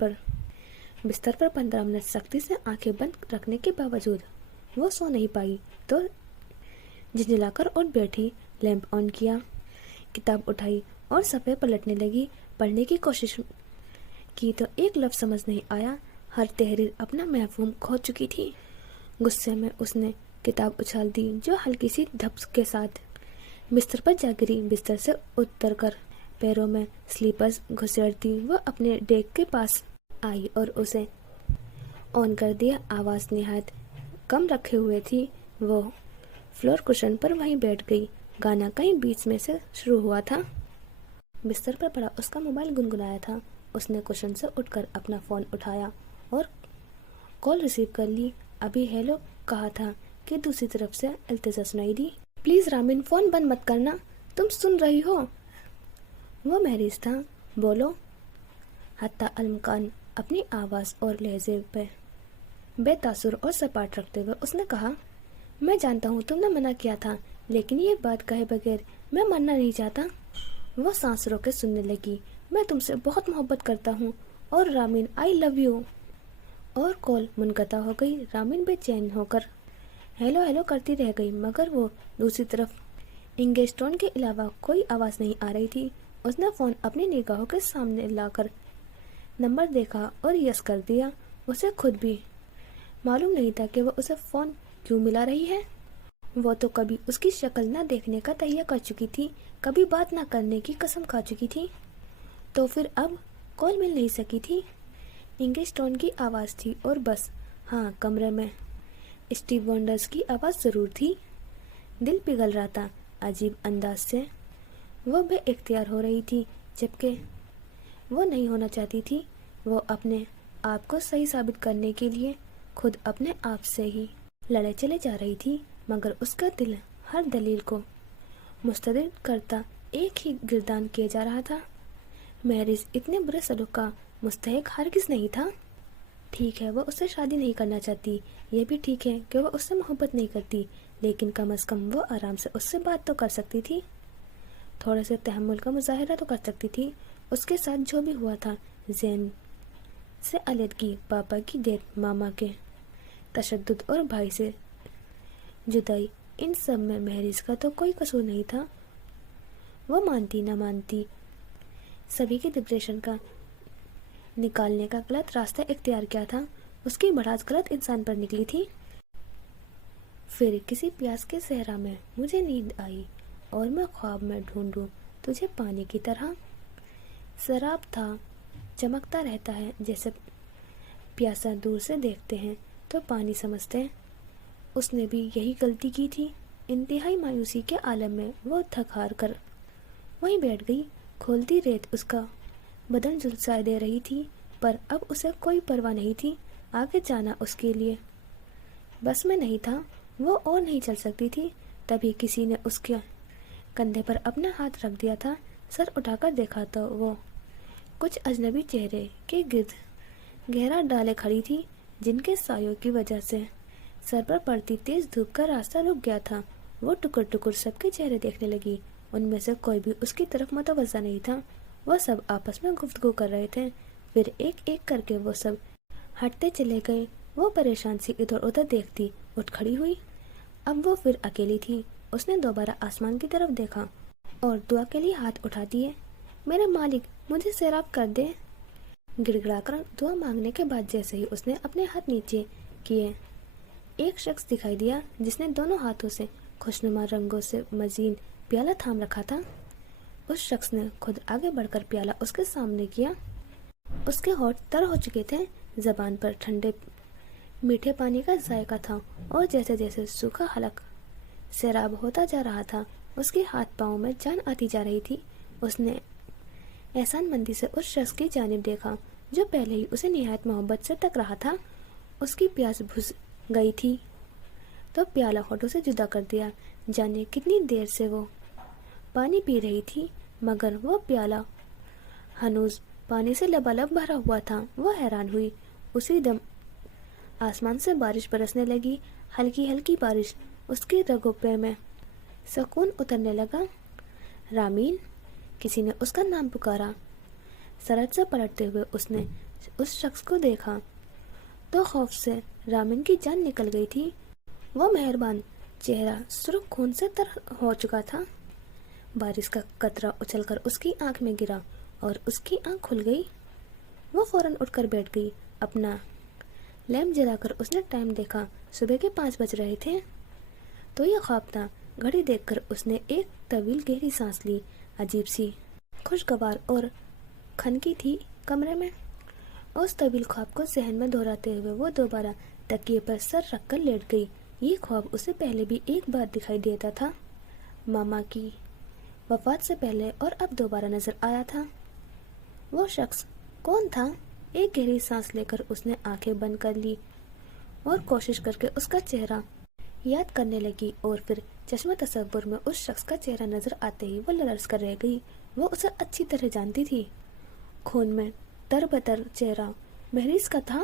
پر 15 منٹ سختی سے آنکھیں بند رکھنے کے باوجود وہ سو نہیں پائی تو جھنجھلا کر اٹھ بیٹھی. لیمپ آن کیا، کتاب اٹھائی اور صفحے پلٹنے لگی. پڑھنے کی کوشش کی تو ایک لفظ سمجھ نہیں آیا. ہر تحریر اپنا مفہوم کھو چکی تھی. غصے میں اس نے کتاب اچھال دی جو ہلکی سی دھپ کے ساتھ بستر پر جا گری. بستر سے اتر کر پیروں میں سلیپرز گھسیٹتی وہ اپنے ڈیک کے پاس آئی اور اسے آن کر دیا. آواز نہایت کم رکھے ہوئے تھی. وہ فلور کشن پر وہیں بیٹھ گئی. گانا کہیں بیچ میں سے شروع ہوا تھا. بستر پر پڑا اس کا موبائل گنگنایا تھا. اس نے کشن سے اٹھ کر اپنا فون اٹھایا اور کال ریسیو کر لی. ابھی ہیلو کہا تھا کہ دوسری طرف سے التجا سنائی دی. پلیز رامین، فون بند مت کرنا. تم سن رہی ہو؟ وہ مہریز تھا. بولو. حتی المکان اپنی آواز اور لہجے پہ بے تاثر اور سپاٹ رکھتے ہوئے اس نے کہا، میں جانتا ہوں تم نے منع کیا تھا، لیکن یہ بات کہے بغیر میں مرنا نہیں چاہتا. وہ سانس رو کے سننے لگی. میں تم سے بہت محبت کرتا ہوں اور رامین، آئی لو یو. اور کال منقطع ہو گئی. رامین بے چین ہو کر ہیلو ہیلو کرتی رہ گئی، مگر وہ دوسری طرف انگیج ٹون کے علاوہ کوئی آواز نہیں آ رہی تھی. اس نے فون اپنی نگاہوں کے سامنے لا کر نمبر دیکھا اور یس کر دیا. اسے خود بھی معلوم نہیں تھا کہ وہ اسے فون کیوں ملا رہی ہے. وہ تو کبھی اس کی شکل نہ دیکھنے کا تہیہ کر چکی تھی، کبھی بات نہ کرنے کی قسم کھا چکی تھی، تو پھر اب کال مل نہیں سکی تھی. انگلش ٹون کی آواز تھی اور بس. ہاں، کمرے میں اسٹیو ونڈرز کی آواز ضرور تھی. دل پگھل رہا تھا. عجیب انداز سے وہ بے اختیار ہو رہی تھی، جبکہ وہ نہیں ہونا چاہتی تھی. وہ اپنے آپ کو صحیح ثابت کرنے کے لیے خود اپنے آپ سے ہی لڑے چلے جا رہی تھی، مگر اس کا دل ہر دلیل کو مسترد کرتا ایک ہی گردان کیے جا رہا تھا۔ مہریز اتنے برے سلوک کا مستحق ہرگز نہیں تھا۔ ٹھیک ہے وہ اس سے شادی نہیں کرنا چاہتی، یہ بھی ٹھیک ہے کہ وہ اس سے محبت نہیں کرتی، لیکن کم از کم وہ آرام سے اس سے بات تو کر سکتی تھی، تھوڑے سے تحمل کا مظاہرہ تو کر سکتی تھی۔ اس کے ساتھ جو بھی ہوا تھا، زین سے علیحدگی، پاپا کی ڈیتھ، ماما کے تشدد اور بھائی سے جدائی، ان سب میں مہریز کا تو کوئی قصور نہیں تھا۔ وہ مانتی نہ مانتی، سبھی کی ڈپریشن کا نکالنے کا غلط راستہ اختیار کیا تھا، اس کی بڑھاس غلط انسان پر نکلی تھی۔ پھر کسی پیاس کے صحرا میں مجھے نیند آئی اور میں خواب میں ڈھونڈوں تجھے پانی کی طرح۔ سراب تھا، چمکتا رہتا ہے، جیسے پیاسا دور سے دیکھتے ہیں تو پانی سمجھتے ہیں۔ اس نے بھی یہی غلطی کی تھی۔ انتہائی مایوسی کے عالم میں وہ تھک ہار کر وہیں بیٹھ گئی۔ کھولتی ریت اس کا بدن جھلسائے دے رہی تھی، پر اب اسے کوئی پرواہ نہیں تھی۔ آگے جانا اس کے لیے بس میں نہیں تھا، وہ اور نہیں چل سکتی تھی۔ تبھی کسی نے اس کے کندھے پر اپنا ہاتھ رکھ دیا تھا۔ سر اٹھا کر دیکھا تو وہ کچھ اجنبی چہرے کے گرد گہرا ڈالے کھڑی تھی، جن کے سایوں کی وجہ سے سر پر پڑتی تیز دھوپ کا راستہ رک گیا تھا۔ وہ ٹکر ٹکر سب کے چہرے دیکھنے لگی، ان میں سے کوئی بھی اس کی طرف متوجہ نہیں تھا۔ وہ سب آپس میں گفتگو کر رہے تھے، پھر ایک ایک کر کے وہ سب ہٹتے چلے گئے۔ وہ پریشان سی ادھر ادھر دیکھتی اٹھ کھڑی ہوئی۔ اب وہ پھر اکیلی تھی۔ اس نے دوبارہ آسمان کی طرف دیکھا اور دعا کے لیے ہاتھ اٹھا دیے۔ میرے مالک مجھے سیراب کر دے۔ گڑ گڑا کر دعا مانگنے کے بعد جیسے ہی اس نے اپنے ہاتھ نیچے کیے، ایک شخص دکھائی دیا جس نے دونوں ہاتھوں سے خوشنما رنگوں سے مزین پیالہ تھام رکھا تھا۔ اس شخص نے خود آگے بڑھ کر پیالہ اس کے سامنے کیا۔ اس کے ہونٹ تر ہو چکے تھے، زبان پر ٹھنڈے میٹھے پانی کا ذائقہ تھا، اور جیسے جیسے سوکھا حلق سیراب ہوتا جا رہا تھا، اس کے ہاتھ پاؤں میں جان آتی جا رہی تھی۔ اس نے احسان مندی سے اس شخص کی جانب دیکھا جو پہلے ہی اسے نہایت محبت سے تک رہا تھا۔ اس کی پیاس بجھ گئی تھی تو پیالہ ہونٹوں سے جدا کر دیا۔ جانے کتنی دیر سے وہ پانی پی رہی تھی، مگر وہ پیالہ ہنوز پانی سے لبالب بھرا ہوا تھا۔ وہ حیران ہوئی۔ اسی دم آسمان سے بارش برسنے لگی، ہلکی ہلکی بارش۔ اس کی رگوں پہ میں سکون اترنے لگا۔ رامین، کسی نے اس کا نام پکارا۔ سرد سے پلٹتے ہوئے اس نے اس شخص کو دیکھا تو خوف سے رامین کی جان نکل گئی تھی۔ وہ مہربان چہرہ سرخ خون سے تر ہو چکا تھا۔ بارش کا قطرہ اچھل کر اس کی آنکھ میں گرا اور اس کی آنکھ کھل گئی۔ وہ فوراً اٹھ کر بیٹھ گئی۔ اپنا لیمپ جلا کر اس نے ٹائم دیکھا، صبح کے 5 بج رہے تھے۔ تو یہ خواب تھا۔ گھڑی دیکھ کر اس نے ایک طویل گہری سانس لی۔ عجیب سی خوشگوار اور کھنکی تھی کمرے میں۔ اس طویل خواب کو ذہن میں دہراتے ہوئے وہ دوبارہ تکیے پر سر رکھ کر لیٹ گئی۔ یہ خواب اسے پہلے بھی ایک بار دکھائی دیتا تھا، ماما کی وفات سے پہلے، اور اب دوبارہ نظر آیا تھا۔ وہ شخص کون تھا؟ ایک گہری سانس لے کر اس نے آنکھیں بند کر لی اور کوشش کر کے اس کا چہرہ یاد کرنے لگی، اور پھر چشمہ تصور میں اس شخص کا چہرہ نظر آتے ہی وہ لرز کر رہ گئی۔ وہ اسے اچھی طرح جانتی تھی۔ خون میں تر بتر چہرہ مہریز کا تھا۔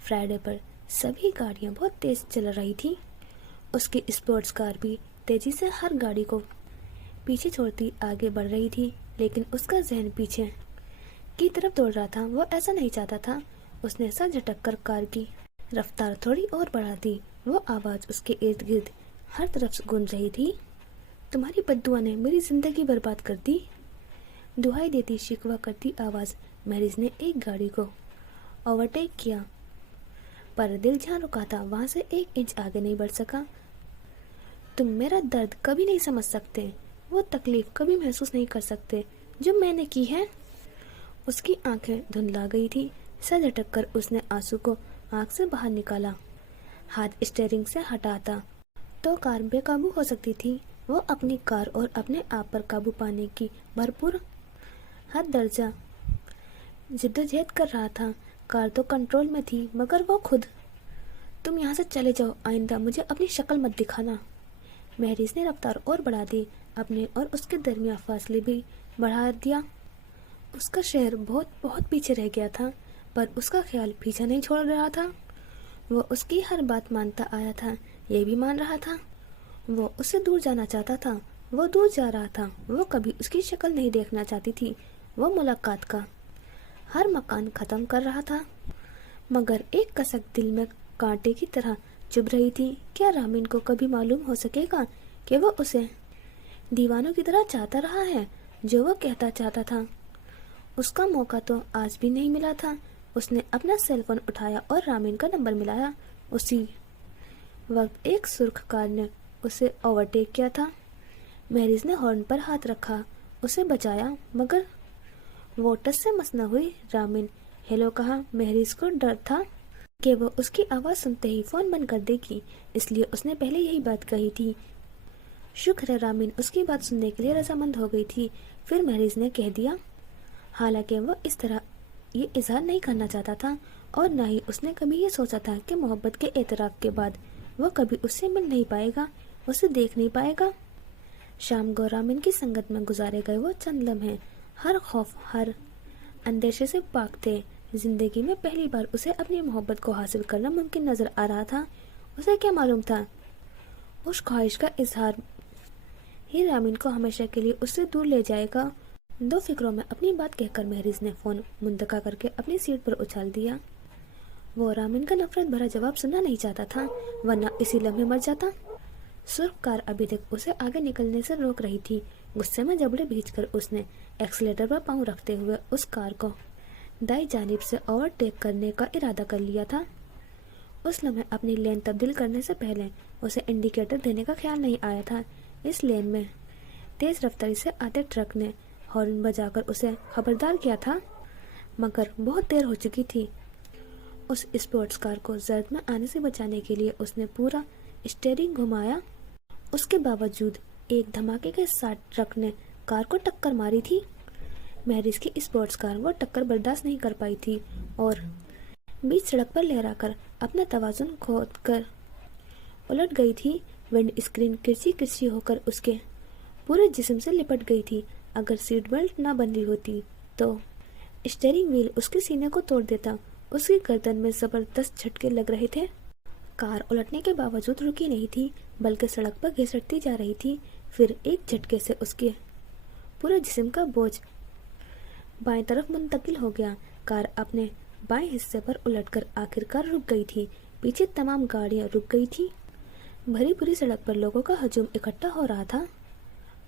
فرائیڈے پر سبھی گاڑیاں بہت تیز چل رہی تھی۔ اس کی اسپورٹس کار بھی تیزی سے ہر گاڑی کو پیچھے چھوڑتی آگے بڑھ رہی تھی، لیکن اس کا ذہن پیچھے کی طرف دوڑ رہا تھا۔ وہ ایسا نہیں چاہتا تھا۔ اس نے سر جھٹک کر کار کی رفتار تھوڑی اور بڑھا دی۔ وہ آواز اس کے ارد گرد ہر طرف گونج رہی تھی۔ تمہاری بد دعا نے میری زندگی برباد کر دی۔ دہائی دیتی شکوہ کرتی آواز۔ مہریز نے ایک گاڑی کو اوورٹیک کیا، پر دل جہاں رکا تھا وہاں سے 1 انچ آگے نہیں بڑھ سکا۔ تم میرا درد کبھی نہیں سمجھ سکتے، وہ تکلیف کبھی محسوس نہیں کر سکتے جو میں نے کی ہے۔ اس کی آنکھیں دھندلا گئی تھی۔ سر جھٹک کر اس نے آنسو کو آنکھ سے باہر نکالا۔ ہاتھ اسٹیئرنگ سے ہٹاتا تو کار بے قابو ہو سکتی تھی۔ وہ اپنی کار اور اپنے آپ پر قابو پانے کی بھرپور حد درجہ جدوجہد کر رہا تھا۔ کار تو کنٹرول میں تھی، مگر وہ خود तुम यहाँ से चले जाओ, आइंदा मुझे अपनी शक्ल मत दिखाना। महरीज ने रफ्तार और बढ़ा दी, अपने और उसके दरमियान फासले भी बढ़ा दिया। उसका शहर बहुत बहुत पीछे रह गया था, पर उसका ख्याल पीछा नहीं छोड़ रहा था। वो उसकी हर बात मानता आया था, ये भी मान रहा था। वो उससे दूर जाना चाहता था, वो दूर जा रहा था। वो कभी उसकी शक्ल नहीं देखना चाहती थी। वो मुलाकात का हर मकान खत्म कर रहा था, मगर एक कसक दिल में कांटे की तरह चुभ रही थी। क्या रामीन को कभी मालूम हो सकेगा कि वो उसे दीवानों की तरह चाहता रहा है, जो वो कहता चाहता था। उसका मौका तो आज भी नहीं मिला था। उसने अपना सेल फोन उठाया और रामीन का नंबर मिलाया। उसी वक्त एक सुर्ख कार ने उसे ओवरटेक किया था। महरीज ने हॉर्न पर हाथ रखा, उसे बचाया, मगर वो टस से मस न हुई। रामीन हेलो कहा। महरीज को डर था कि वो उसकी आवाज़ सुनते ही फ़ोन बंद कर देगी, इसलिए उसने पहले यही बात कही थी। शुक्र है रामीन उसकी बात सुनने के लिए रजामंद हो गई थी। फिर महरीज ने कह दिया। हालांकि वो इस तरह ये इजहार नहीं करना चाहता था, और न ही उसने कभी ये सोचा था कि मोहब्बत के एतराफ़ के बाद वो कभी उससे मिल नहीं पाएगा, उसे देख नहीं पाएगा। शाम को रामीन की संगत में गुजारे गए वो चंद लम्हे हर खौफ, हर अंदेशे से पाक थे। जिंदगी में पहली बार उसे अपनी मोहब्बत को हासिल करना मुमकिन नजर आ रहा था। उसे क्या मालूम था, उस ख्वाहिश का इजहार ही रामीन को हमेशा के लिए उससे दूर ले जाएगा। दो फिक्रों में अपनी बात कहकर महरीज ने फोन मुंतका करके अपनी सीट पर उछाल दिया। वो रामीन का नफरत भरा जवाब सुनना नहीं चाहता था, वरना इसी लम्हे मर जाता। सुर्ख कार अभी तक उसे आगे निकलने से रोक रही थी। गुस्से में जबड़े भींचकर उसने एक्सीलेटर पर पांव रखते हुए उस कार को दाईं जानिब से ओवरटेक करने का इरादा कर लिया था। उस लम्हे अपनी लेन तब्दील करने से पहले उसे इंडिकेटर देने का ख्याल नहीं आया था। इस लेन में तेज रफ्तारी से आते ट्रक ने हॉर्न बजाकर उसे खबरदार किया था, मगर बहुत देर हो चुकी थी। उस स्पोर्ट्स कार को जर्द में आने से बचाने के लिए उसने पूरा स्टीयरिंग घुमाया। उसके बावजूद एक धमाके के साथ ट्रक ने कार को टक्कर मारी थी। महरीज की स्पोर्ट्स कार वो टक्कर बर्दाश्त नहीं कर पाई थी और बीच सड़क पर लहराकर अपना तवाज़ुन खोद कर उलट गई थी। विंड स्क्रीन किरची किरची होकर उसके पूरे जिस्म से लिपट गई थी। अगर सीट बेल्ट ना बंधी होती तो स्टीयरिंग व्हील उसके सीने को तोड़ देता। उसकी गर्दन में जबरदस्त झटके लग रहे थे। कार उलटने के बावजूद रुकी नहीं थी, बल्कि सड़क पर घिसटती जा रही थी। फिर एक झटके से उसके पूरे जिस्म का बोझ बाएं तरफ मुंतकिल हो गया। कार अपने बाएं हिस्से पर उलटकर आखिरकार रुक गई थी। पीछे तमाम गाड़ियां रुक गई थी। भरी पूरी सड़क पर लोगों का हजूम इकट्ठा हो रहा था।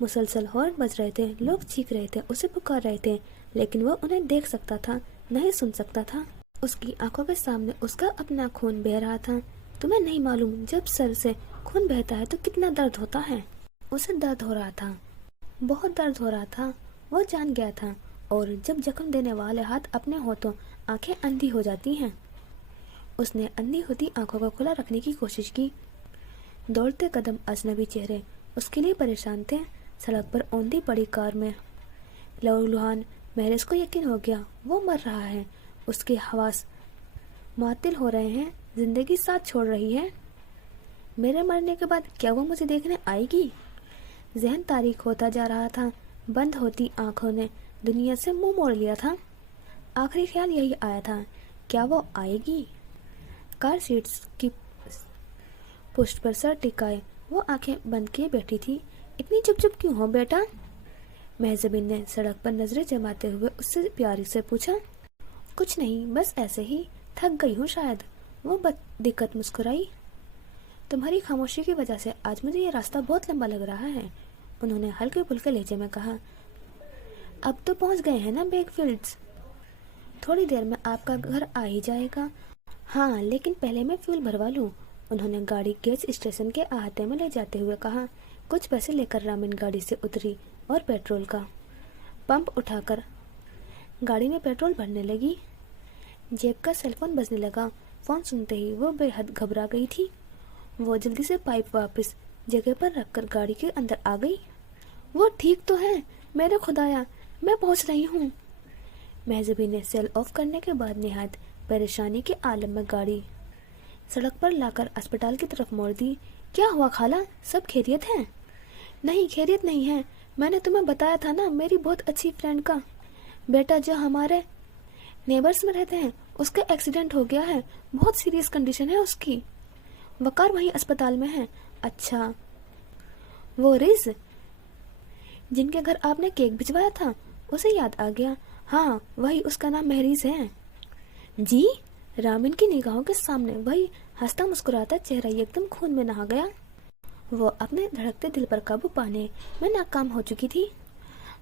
मुसलसल हॉर्न बज रहे थे, लोग चीख रहे थे, उसे पुकार रहे थे, लेकिन वो उन्हें देख सकता था, नहीं सुन सकता था। उसकी आंखों के सामने उसका अपना खून बह रहा था। तुम्हें नहीं मालूम जब सर से खून बहता है तो कितना दर्द होता है। उसे दर्द हो रहा था, बहुत दर्द हो रहा था। वो जान गया था, और जब जख्म देने वाले हाथ अपने हो तो आंखें अंधी हो जाती हैं। उसने अंधी होती आंखों को खुला रखने की कोशिश की। दौड़ते कदम अजनबी चेहरे उसके लिए परेशान थे। सड़क पर औंधी पड़ी कार में लहूलुहान महरीज को यकीन हो गया वो मर रहा है। उसके हवास मुअत्तल हो रहे हैं, जिंदगी साथ छोड़ रही है। मेरे मरने के बाद क्या वो मुझे देखने आएगी? जहन तारीख होता जा रहा था। बंद होती आंखों ने दुनिया से मुंह मोड़ लिया था। आखिरी ख्याल यही आया था, क्या वो आएगी? कार सीट्स की पुष्ट पर सर टिकाए वो आंखें बंद किए बैठी थी। इतनी चुप चुप क्यों हो बेटा? महजबीन ने सड़क पर नजरें जमाते हुए उससे प्यारी से पूछा। कुछ नहीं, बस ऐसे ही, थक गई हूँ शायद। वो दिक्कत मुस्कुराई। तुम्हारी खामोशी की वजह से आज मुझे ये रास्ता बहुत लंबा लग रहा है, उन्होंने हल्के फुल्के लहजे में कहा। अब तो पहुंच गए हैं ना बेकफील्ड्स, थोड़ी देर में आपका घर आ ही जाएगा। हाँ, लेकिन पहले मैं फ्यूल भरवा लूँ, उन्होंने गाड़ी गैस स्टेशन के अहाते में ले जाते हुए कहा। कुछ पैसे लेकर रामीन गाड़ी से उतरी और पेट्रोल का पंप उठाकर गाड़ी में पेट्रोल भरने लगी। जेब का सेलफोन बजने लगा। फोन सुनते ही वो बेहद घबरा गई थी। वो जल्दी से पाइप वापस जगह पर रखकर गाड़ी के अंदर आ गई। वो ठीक तो है, मेरे खुदाया, मैं पहुंच रही हूँ। महजबी ने सेल ऑफ करने के बाद निहायत परेशानी के आलम में गाड़ी सड़क पर लाकर अस्पताल की तरफ मोड़ दी। क्या हुआ खाला, सब खैरियत है? नहीं, खैरियत नहीं है। मैंने तुम्हें बताया था ना, मेरी बहुत अच्छी फ्रेंड का बेटा जो हमारे नेबर्स में रहते हैं, उसका एक्सीडेंट हो गया है, बहुत सीरियस कंडीशन है उसकी। वकार वहीं अस्पताल में है। अच्छा, वो रिज जिनके घर आपने केक भिजवाया था, उसे याद आ गया। हाँ वही, उसका नाम महरीज है। जी? रामिन की निगाहों के सामने वही हंसता मुस्कुराता चेहरा एकदम खून में नहा गया। वो अपने धड़कते दिल पर काबू पाने में नाकाम हो चुकी थी।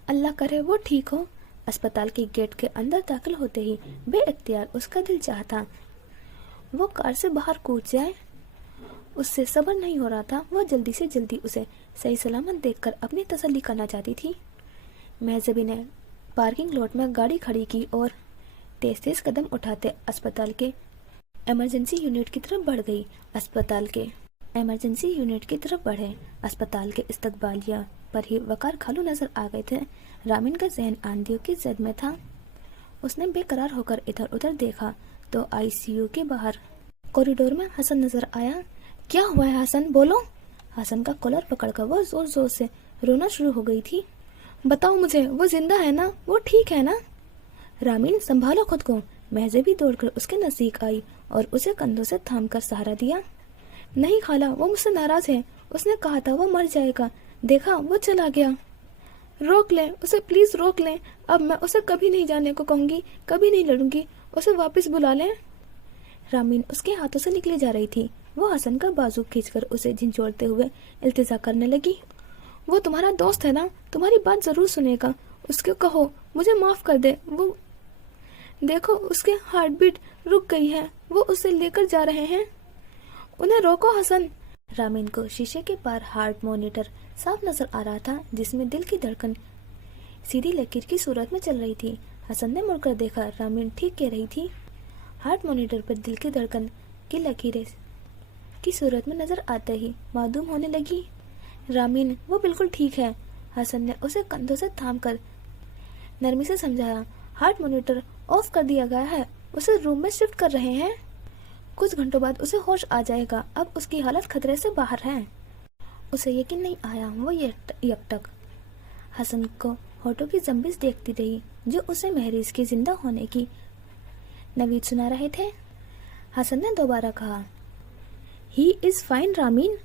अल्लाह करे वो ठीक हो। अस्पताल के गेट के अंदर दाखिल होते ही बेइख्तियार उसका दिल चाहता वो कार से बाहर कूद जाए। उससे सब्र नहीं हो रहा था। वो जल्दी से जल्दी उसे सही सलामत देखकर अपनी तसल्ली करना चाहती थी। महजबी ने पार्किंग लॉट में गाड़ी खड़ी की और तेज तेज कदम उठाते अस्पताल के इमरजेंसी यूनिट की तरफ बढ़ गई। अस्पताल के इस्तकबालिया पर ही वकार खालू नजर आ गए थे। रामिन का जहन आंधियों की जद में था। उसने बेकरार होकर इधर उधर देखा तो आईसीयू के बाहर कॉरिडोर में हसन नजर आया। क्या हुआ है हसन, बोलो। हसन का कॉलर पकड़कर वो जोर जोर से रोना शुरू हो गई थी। बताओ मुझे, वो जिंदा है ना, वो ठीक है ना? रामिन संभालो खुद को। महजबी दौड़कर उसके नजदीक आई और उसे कंधों से थामकर सहारा दिया। नहीं खाला, वो मुझसे नाराज है। उसने कहा था वो मर जाएगा, देखा वो चला गया। रोक ले उसे, प्लीज रोक ले। अब मैं उसे कभी नहीं जाने को कहूंगी, कभी नहीं लड़ूंगी। उसे वापस बुला लें। रामिन उसके हाथों से निकली जा रही थी। वो हसन का बाजू खींचकर उसे झिंझोड़ते हुए इल्तिजा करने लगी। वो तुम्हारा दोस्त है ना, तुम्हारी बात जरूर सुनेगा। उसको कहो मुझे माफ कर दे। वो देखो उसके हार्ट बीट रुक गई है, वो उसे लेकर जा रहे हैं। उन्हें रोको हसन। रामिन को शीशे के पार हार्ट मॉनिटर साफ नजर आ रहा था, जिसमें दिल की धड़कन सीधी लकीर की सूरत में चल रही थी। हसन ने मुड़कर देखा, रामिन ठीक कह रही थी। हार्ट मॉनिटर पर दिल की धड़कन की लकीरें की सूरत में नजर आते ही मालूम होने लगी। रामिन वो बिल्कुल ठीक है। हसन ने उसे कंधों से थामकर नरमी से समझाया। हार्ट मॉनिटर ऑफ कर दिया गया है, उसे रूम में शिफ्ट कर रहे हैं। कुछ घंटों बाद उसे होश आ जाएगा। अब उसकी हालत खतरे से बाहर है। उसे यकीन नहीं आया। वो यकटक हसन को होठों की जंबिश देखती रही, जो उसे महरीज के जिंदा होने की नवीद सुना रहे थे। हसन ने दोबारा कहा, ही इज फाइन रामीन,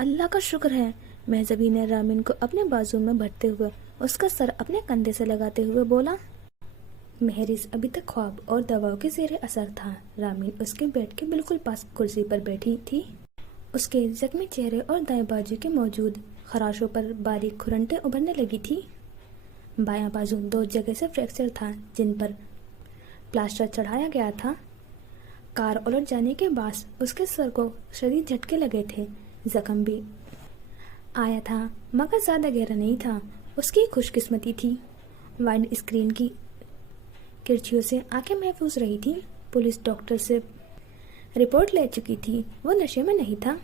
अल्लाह का शुक्र है। महजबी ने रामीन को अपने बाजू में भरते हुए उसका सर अपने कंधे से लगाते हुए बोला। महरीज अभी तक ख्वाब और दवाओं के ज़ेरे असर था। रामीन उसके बेड के बिल्कुल पास कुर्सी पर बैठी थी। उसके जख्मी चेहरे और दाएं बाजू के मौजूद खराशों पर बारीक खुरंटे उभरने लगी थी। बायां बाजू 2 जगह से फ्रैक्चर था, जिन पर प्लास्टर चढ़ाया गया था। कार उलट जाने के बाद उसके सर को शदीद झटके लगे थे। जख्म भी आया था, मगर ज्यादा गहरा नहीं था। उसकी खुशकिस्मती थी, वाइड स्क्रीन की किरचियों से आंखें महफूज रही थी। पुलिस डॉक्टर से रिपोर्ट ले चुकी थी। वो नशे में नहीं था।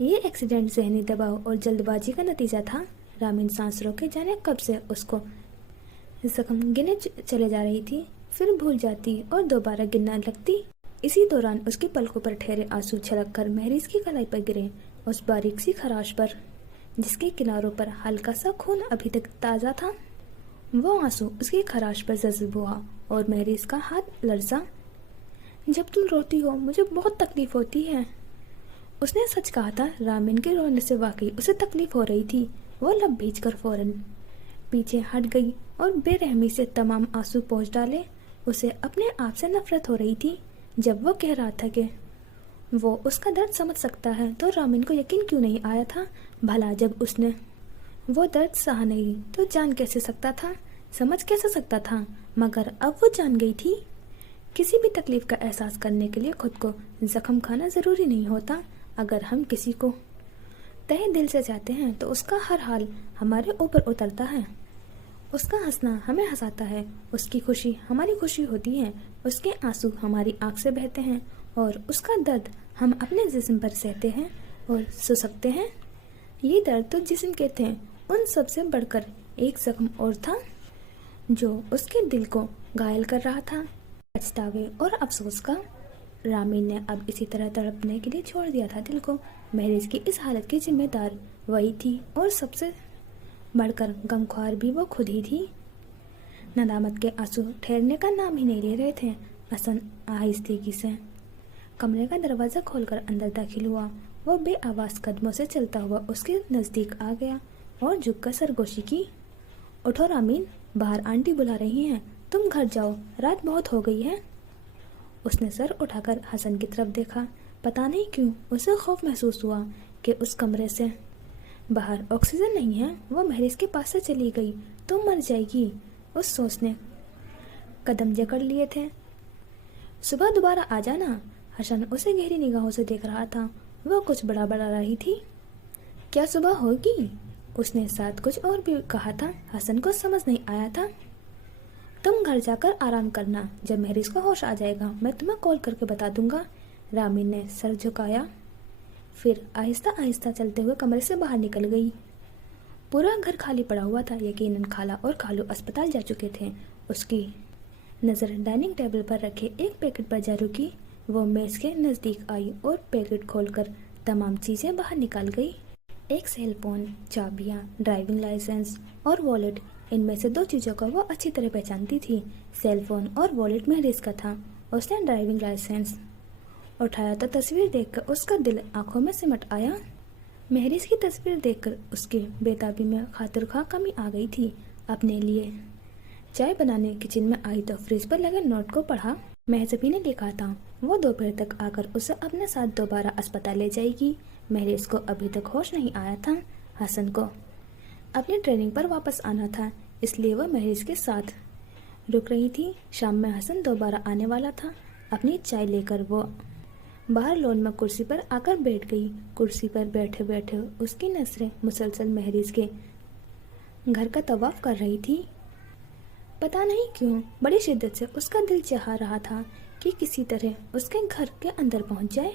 ये एक्सीडेंट जहनी दबाव और जल्दबाजी का नतीजा था। रामीन सांस रोके जाने कब से उसको जख्म गिने चले जा रही थी, फिर भूल जाती और दोबारा गिनना लगती। इसी दौरान उसकी पलकों पर ठहरे आंसू छलक कर महरीज की कलाई पर गिरे, उस बारीक सी खराश पर जिसके किनारों पर हल्का सा खून अभी तक ताज़ा था। वो आंसू उसकी खराश पर जज्ब हुआ और महरीज का हाथ लर्जा। जब तुम रोती हो मुझे बहुत तकलीफ होती है। उसने सच कहा था। रामीन के रोने से वाकई उसे तकलीफ हो रही थी। वो लब भींचकर फौरन पीछे हट गई और बेरहमी से तमाम आंसू पोंछ डाले। उसे अपने आप से नफरत हो रही थी। जब वो कह रहा था कि वो उसका दर्द समझ सकता है, तो रामीन को यकीन क्यों नहीं आया था? भला जब उसने वो दर्द सहा नहीं तो जान कैसे सकता था, समझ कैसे सकता था? मगर अब वो जान गई थी। किसी भी तकलीफ का एहसास करने के लिए खुद को जख्म खाना जरूरी नहीं होता। अगर हम किसी को तहे दिल से चाहते हैं तो उसका हर हाल हमारे ऊपर उतरता है। उसका हंसना हमें हंसाता है, उसकी खुशी हमारी खुशी होती है, उसके आंसू हमारी आंख से बहते हैं और उसका दर्द हम अपने जिस्म पर सहते हैं और सो सकते हैं। ये दर्द तो जिस्म के थे, उन सब से बढ़कर एक जख्म और था जो उसके दिल को घायल कर रहा था, पछतावे और अफसोस का। रामीन ने अब इसी तरह तड़पने के लिए छोड़ दिया था दिल को। महरीज की इस हालत की जिम्मेदार वही थी और सबसे बढ़कर गमख्वार भी वो खुद ही थी। नदामत के आंसू ठहरने का नाम ही नहीं ले रहे थे। हसन आहिस्तेगी से कमरे का दरवाज़ा खोलकर अंदर दाखिल हुआ। वो बेआवाज़ कदमों से चलता हुआ उसके नज़दीक आ गया और झुककर सरगोशी की। उठो रामीन, बाहर आंटी बुला रही हैं, तुम घर जाओ, रात बहुत हो गई है। उसने सर उठाकर हसन की तरफ देखा। पता नहीं क्यों उसे खौफ महसूस हुआ कि उस कमरे से बाहर ऑक्सीजन नहीं है। वो महरीज के पास से चली गई तो मर जाएगी। उस सोच ने कदम जकड़ लिए थे। सुबह दोबारा आ जाना। हसन उसे गहरी निगाहों से देख रहा था। वह कुछ बड़ा बड़ा रही थी। क्या सुबह होगी? उसने साथ कुछ और भी कहा था। हसन को समझ नहीं आया था। तुम घर जाकर आराम करना, जब महरीज को होश आ जाएगा मैं तुम्हें कॉल करके बता दूंगा। रामीन ने सर झुकाया, फिर आहिस्ता आहिस्ता चलते हुए कमरे से बाहर निकल गई। पूरा घर खाली पड़ा हुआ था। यकीनन खाला और खालू अस्पताल जा चुके थे। उसकी नज़र डाइनिंग टेबल पर रखे एक पैकेट पर जा रुकी। वो मेज के नज़दीक आई और पैकेट खोलकर तमाम चीज़ें बाहर निकाल गई। एक सेल फोन, चाबियाँ, ड्राइविंग लाइसेंस और वॉलेट। इनमें से दो चीज़ों को वो अच्छी तरह पहचानती थी। सेल फोन और वॉलेट महरीज का था। उसने ड्राइविंग लाइसेंस उठाया तो तस्वीर देखकर उसका दिल आंखों में सिमट आया। महरीज की तस्वीर देखकर उसकी बेताबी में खातिरख्वाह कमी आ गई थी। अपने लिए चाय बनाने किचन में आई तो फ्रिज पर लगे नोट को पढ़ा। महजबी ने लिखा था वो दोपहर तक आकर उसे अपने साथ दोबारा अस्पताल ले जाएगी। महरीज को अभी तक होश नहीं आया था। हसन को अपनी ट्रेनिंग पर वापस आना था, इसलिए वह महरीज के साथ रुक रही थी। शाम में हसन दोबारा आने वाला था। अपनी चाय लेकर वो बाहर लॉन में कुर्सी पर आकर बैठ गई। कुर्सी पर बैठे बैठे उसकी नजरें मुसलसल महरीज के घर का तवाफ कर रही थी। पता नहीं क्यों बड़ी शिद्दत से उसका दिल चाह रहा था कि किसी तरह उसके घर के अंदर पहुंच जाए।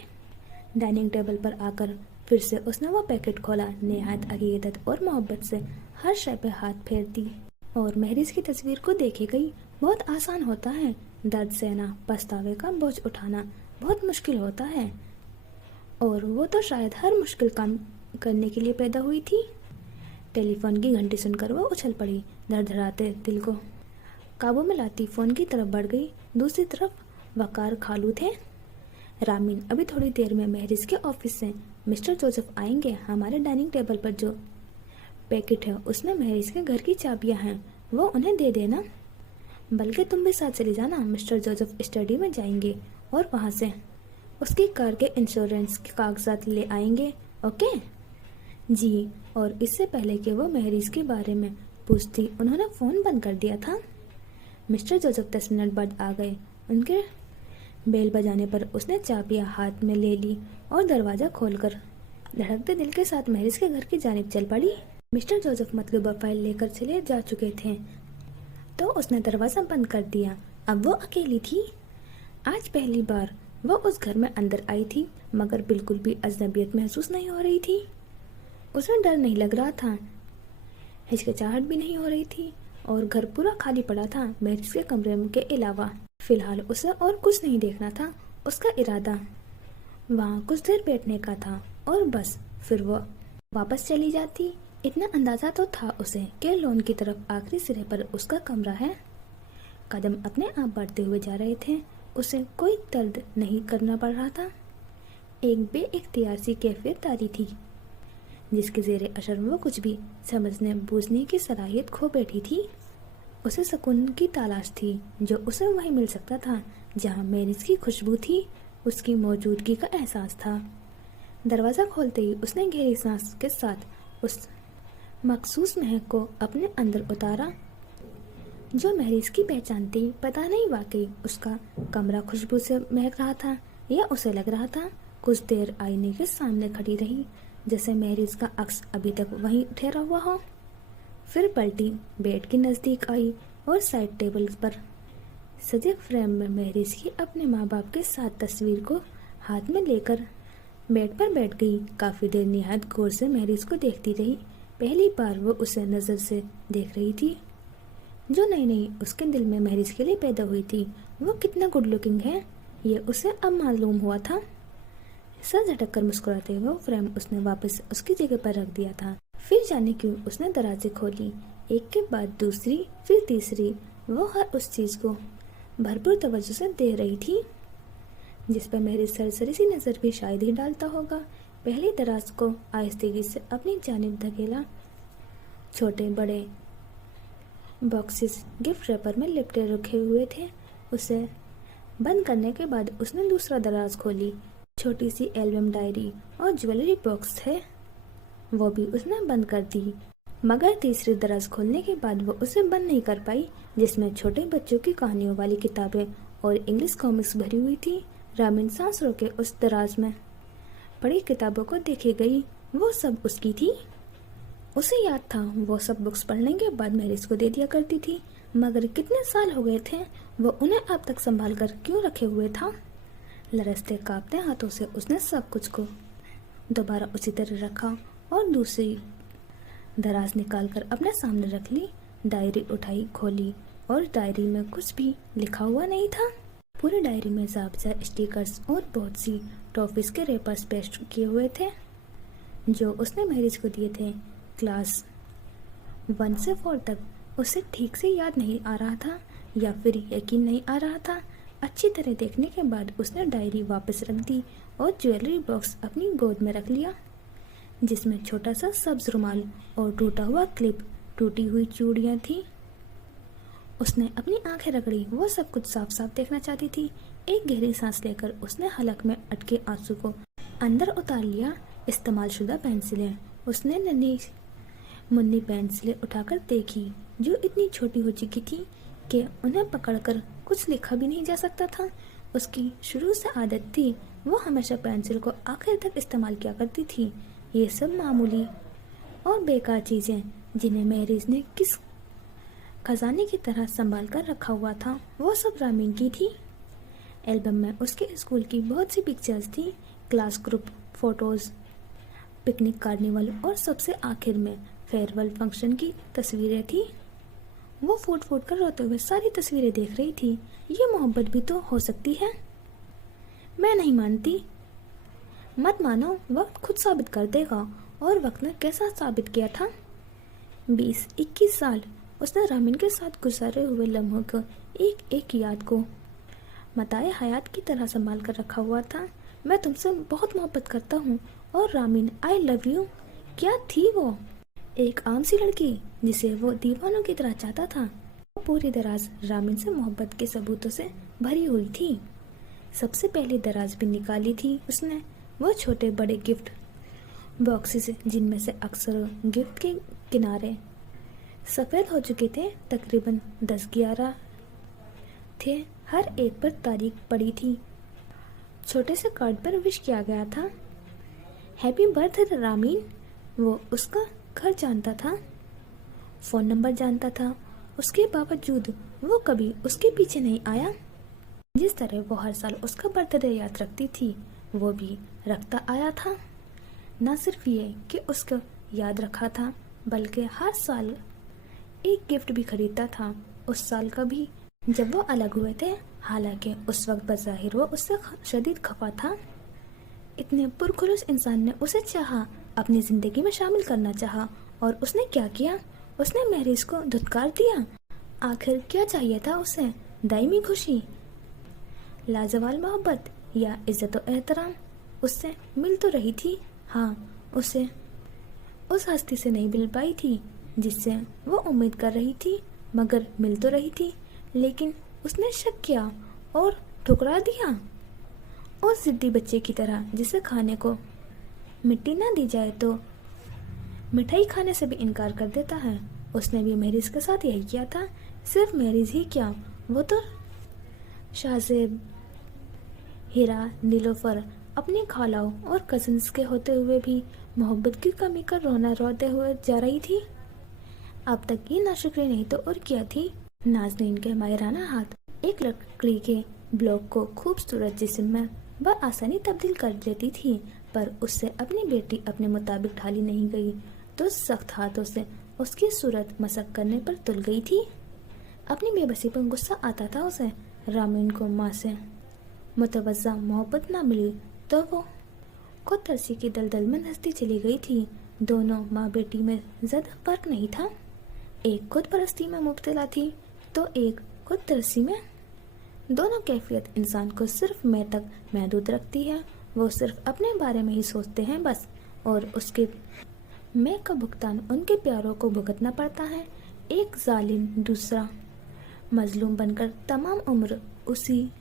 डाइनिंग टेबल पर आकर फिर से उसने वो पैकेट खोला। निहायत अकीदत और मोहब्बत से हर शय पे हाथ फेर दी और महरीज की तस्वीर को देखे गई। बहुत आसान होता है दर्द सहना, पछतावे का बोझ उठाना बहुत मुश्किल होता है, और वो तो शायद हर मुश्किल काम करने के लिए पैदा हुई थी। टेलीफोन की घंटी सुनकर वो उछल पड़ी। धड़धड़ाते दिल को काबू में लाती फोन की तरफ बढ़ गई। दूसरी तरफ वकार खालू थे। रामीन, अभी थोड़ी देर में महरीज के ऑफिस से मिस्टर जोसेफ आएंगे। हमारे डाइनिंग टेबल पर जो पैकेट है उसमें महरीज के घर की चाबियां हैं, वो उन्हें दे देना। बल्कि तुम भी साथ चली जाना। मिस्टर जोसेफ स्टडी में जाएंगे और वहाँ से उसकी कार के इंश्योरेंस के कागजात ले आएंगे। ओके जी। और इससे पहले कि वो महरीज के बारे में पूछती उन्होंने फ़ोन बंद कर दिया था। मिस्टर जोसेफ 10 मिनट बाद आ गए। उनके बेल बजाने पर उसने चाबियां हाथ में ले ली और दरवाज़ा खोलकर धड़कते दिल के साथ महरीज के घर की जानिब चल पड़ी। मिस्टर जोसेफ मतलूबा फाइल लेकर चले जा चुके थे तो उसने दरवाज़ा बंद कर दिया। अब वो अकेली थी। आज पहली बार वो उस घर में अंदर आई थी, मगर बिल्कुल भी अजनबियत महसूस नहीं हो रही थी। उसे डर नहीं लग रहा था, हिचकिचाहट भी नहीं हो रही थी, और घर पूरा खाली पड़ा था महरीज के कमरे के अलावा। फिलहाल उसे और कुछ नहीं देखना था। उसका इरादा वहाँ कुछ देर बैठने का था और बस फिर वो वापस चली जाती। इतना अंदाजा तो था उसे कि लॉन की तरफ आखिरी सिरे पर उसका कमरा है। कदम अपने आप बढ़ते हुए जा रहे थे। उसे कोई दर्द नहीं करना पड़ रहा था। एक बेइख्तियार सी कैफियत तारी थी जिसके ज़ेरे असर वो कुछ भी समझने बूझने की सलाहियत खो बैठी थी। उसे सुकून की तलाश थी जो उसे वहीं मिल सकता था जहाँ महरीज की खुशबू थी, उसकी मौजूदगी का एहसास था। दरवाज़ा खोलते ही उसने गहरी सांस के साथ उस मखसूस महक को अपने अंदर उतारा जो महरीज की पहचान थी। पता नहीं वाकई उसका कमरा खुशबू से महक रहा था या उसे लग रहा था। कुछ देर आईने के सामने खड़ी रही जैसे महरीज का अक्स अभी तक वहीं ठहरा हुआ हो। फिर पलटी, बेड के नज़दीक आई और साइड टेबल पर सजे फ्रेम में महरीज की अपने माँ बाप के साथ तस्वीर को हाथ में लेकर बेड पर बैठ गई। काफ़ी देर निहायत गौर से महरीज को देखती रही। पहली बार वो उसे नज़र से देख रही थी जो नई नई उसके दिल में महरीज के लिए पैदा हुई थी। वो कितना गुड लुकिंग है। ये उसे अब मालूम हुआ था। सर झटक कर मुस्कुराते हुए वो फ्रेम उसने वापस उसकी जगह पर रख दिया था। फिर जाने क्यों उसने दराजें खोली, एक के बाद दूसरी, फिर तीसरी। वो हर उस चीज को भरपूर तवज्जो से दे रही थी जिस पर मेरी सरसरी सी नजर भी शायद ही डालता होगा। पहली दराज को आहिस्तेगी से अपनी जानिब धकेला। छोटे बड़े बॉक्सेस गिफ्ट रैपर में लिपटे रखे हुए थे। उसे बंद करने के बाद उसने दूसरा दराज खोली। छोटी सी एल्बम, डायरी और ज्वेलरी बॉक्स थे, वो भी उसने बंद कर दी। मगर तीसरी दराज खोलने के बाद वो उसे बंद नहीं कर पाई, जिसमें छोटे बच्चों की कहानियों वाली किताबें और इंग्लिश कॉमिक्स भरी हुई थी। रामीन सांस रोके उस दराज में पड़ी किताबों को देखे गई। वो सब उसकी थी। उसे याद था वो सब बुक्स पढ़ने के बाद मैरिज को दे दिया करती थी, मगर कितने साल हो गए थे, वो उन्हें अब तक संभाल कर क्यों रखे हुए था। लरसते कांपते हाथों से उसने सब कुछ को दोबारा उसी तरह रखा और दूसरी दराज निकालकर अपने सामने रख ली। डायरी उठाई, खोली और डायरी में कुछ भी लिखा हुआ नहीं था। पूरी डायरी में ज़ाब्ता स्टिकर्स और बहुत सी टॉफीज के रेपर्स पेस्ट किए हुए थे जो उसने मैरिज को दिए थे। क्लास 1 से 4 तक उसे ठीक से याद नहीं आ रहा था या फिर यकीन नहीं आ रहा था। अच्छी तरह देखने के बाद उसने डायरी वापस रख दी और ज्वेलरी बॉक्स अपनी गोद में रख लिया, जिसमें छोटा सा सब्ज रुमाल और टूटा हुआ क्लिप, टूटी हुई चूड़ियाँ थी। उसने अपनी आंखें रगड़ी, वो सब कुछ साफ साफ देखना चाहती थी। एक गहरी सांस लेकर उसने हलक में अटके आंसू को अंदर उतार लिया। इस्तेमाल शुदा पेंसिलें उसने नन्ही मुन्नी पेंसिलें उठाकर देखी जो इतनी छोटी हो चुकी थी कि उन्हें पकड़कर कुछ लिखा भी नहीं जा सकता था। उसकी शुरू से आदत थी, वो हमेशा पेंसिल को आखिर तक इस्तेमाल किया करती थी। ये सब मामूली और बेकार चीज़ें जिन्हें मैरिज ने किस खजाने की तरह संभाल कर रखा हुआ था, वो सब रामीन की थी। एल्बम में उसके स्कूल की बहुत सी पिक्चर्स थी, class group photos, picnic, carnival और सबसे आखिर में फेयरवेल फंक्शन की तस्वीरें थी। वो फूट फूट कर रोते हुए सारी तस्वीरें देख रही थी। ये मोहब्बत भी तो हो सकती है। मैं नहीं मानती। मत मानो, वक्त खुद साबित कर देगा। और वक्त ने कैसा साबित किया था। 20-21 साल उसने रामीन के साथ गुजारे हुए लम्हों को एक एक याद को मताए हयात की तरह संभाल कर रखा हुआ था। मैं तुमसे बहुत मोहब्बत करता हूँ और रामीन, आई लव यू। क्या थी वो? एक आम सी लड़की जिसे वो दीवानों की तरह चाहता था। वो पूरी दराज रामीन से मोहब्बत के सबूतों से भरी हुई थी। सबसे पहली दराज भी निकाली थी उसने, वो छोटे बड़े गिफ्ट बॉक्सेस जिनमें से अक्सर गिफ्ट के किनारे सफ़ेद हो चुके थे। तकरीबन 10-11 थे, हर एक पर तारीख पड़ी थी। छोटे से कार्ड पर विश किया गया था, हैप्पी बर्थडे रामीन। वो उसका घर जानता था, फ़ोन नंबर जानता था। उसके बावजूद वो कभी उसके पीछे नहीं आया। जिस तरह वो हर साल उसका बर्थडे याद रखती थी, वो भी रखता आया था। न सिर्फ ये कि उसको याद रखा था, बल्कि हर साल एक गिफ्ट भी खरीदता था। उस साल का भी जब वो अलग हुए थे, हालांकि उस वक्त बज़ाहिर वो उससे शदीद खफा था। इतने पुरखुलूस इंसान ने उसे चाहा, अपनी जिंदगी में शामिल करना चाहा, और उसने क्या किया? उसने मैरिज को धुतकार दिया। आखिर क्या चाहिए था उसे? दायमी खुशी, लाजवाल मोहब्बत या इज्जत और एहतराम? उससे मिल तो रही थी, हाँ, उसे उस हस्ती से नहीं मिल पाई थी जिससे वो उम्मीद कर रही थी, मगर मिल तो रही थी। लेकिन उसने शक किया और ठुकरा दिया। उस जिद्दी बच्चे की तरह जिसे खाने को मिट्टी ना दी जाए तो मिठाई खाने से भी इनकार कर देता है। उसने भी मैरिज के साथ यही किया था। सिर्फ मैरिज ही क्या, वो तो शाहजेब, हीरा, नीलोफर, अपनी खालाओं और कजिन्स के होते हुए भी मोहब्बत की कमी का रोना रोते हुए जा रही थी। अब तक ये नाशुक्री नहीं तो और क्या थी। नाज़नीन के माहिराना हाथ एक लकड़ी के ब्लॉक को खूबसूरत जिस्म में बआसानी तब्दील कर लेती थी, पर उससे अपनी बेटी अपने मुताबिक ढाली नहीं गई तो सख्त हाथों से उसकी सूरत मसक करने पर तुल गई थी। अपनी बेबसी पर गुस्सा आता था उसे। रामीन को माँ से मुतवज़्ज़ा मोहब्बत ना मिली तो वो खुद तरसी की दलदल में धंसती चली गई थी। दोनों माँ बेटी में ज़्यादा फर्क नहीं था। एक खुद परस्ती में मुब्तला थी तो एक खुद तरसी में। दोनों कैफियत इंसान को सिर्फ मैं तक महदूद रखती है। वो सिर्फ अपने बारे में ही सोचते हैं बस, और उसके मैं का भुगतान उनके प्यारों को भुगतना पड़ता है। एक जालिम दूसरा मजलूम बनकर तमाम उम्र उसी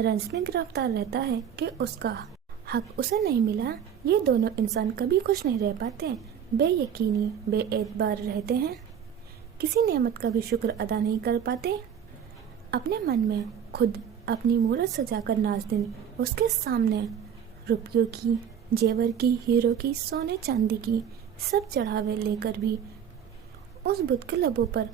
रंज में गिरफ्तार रहता है कि उसका हक उसे नहीं मिला। ये दोनों इंसान कभी खुश नहीं रह पाते, बेयकीनी बेएतबार रहते हैं, किसी नेमत का भी शुक्र अदा नहीं कर पाते। अपने मन में खुद अपनी मूरत सजाकर नाज़नीन उसके सामने रुपयों की, जेवर की, हीरो की, सोने चांदी की सब चढ़ावे लेकर भी उस बुत के लबों पर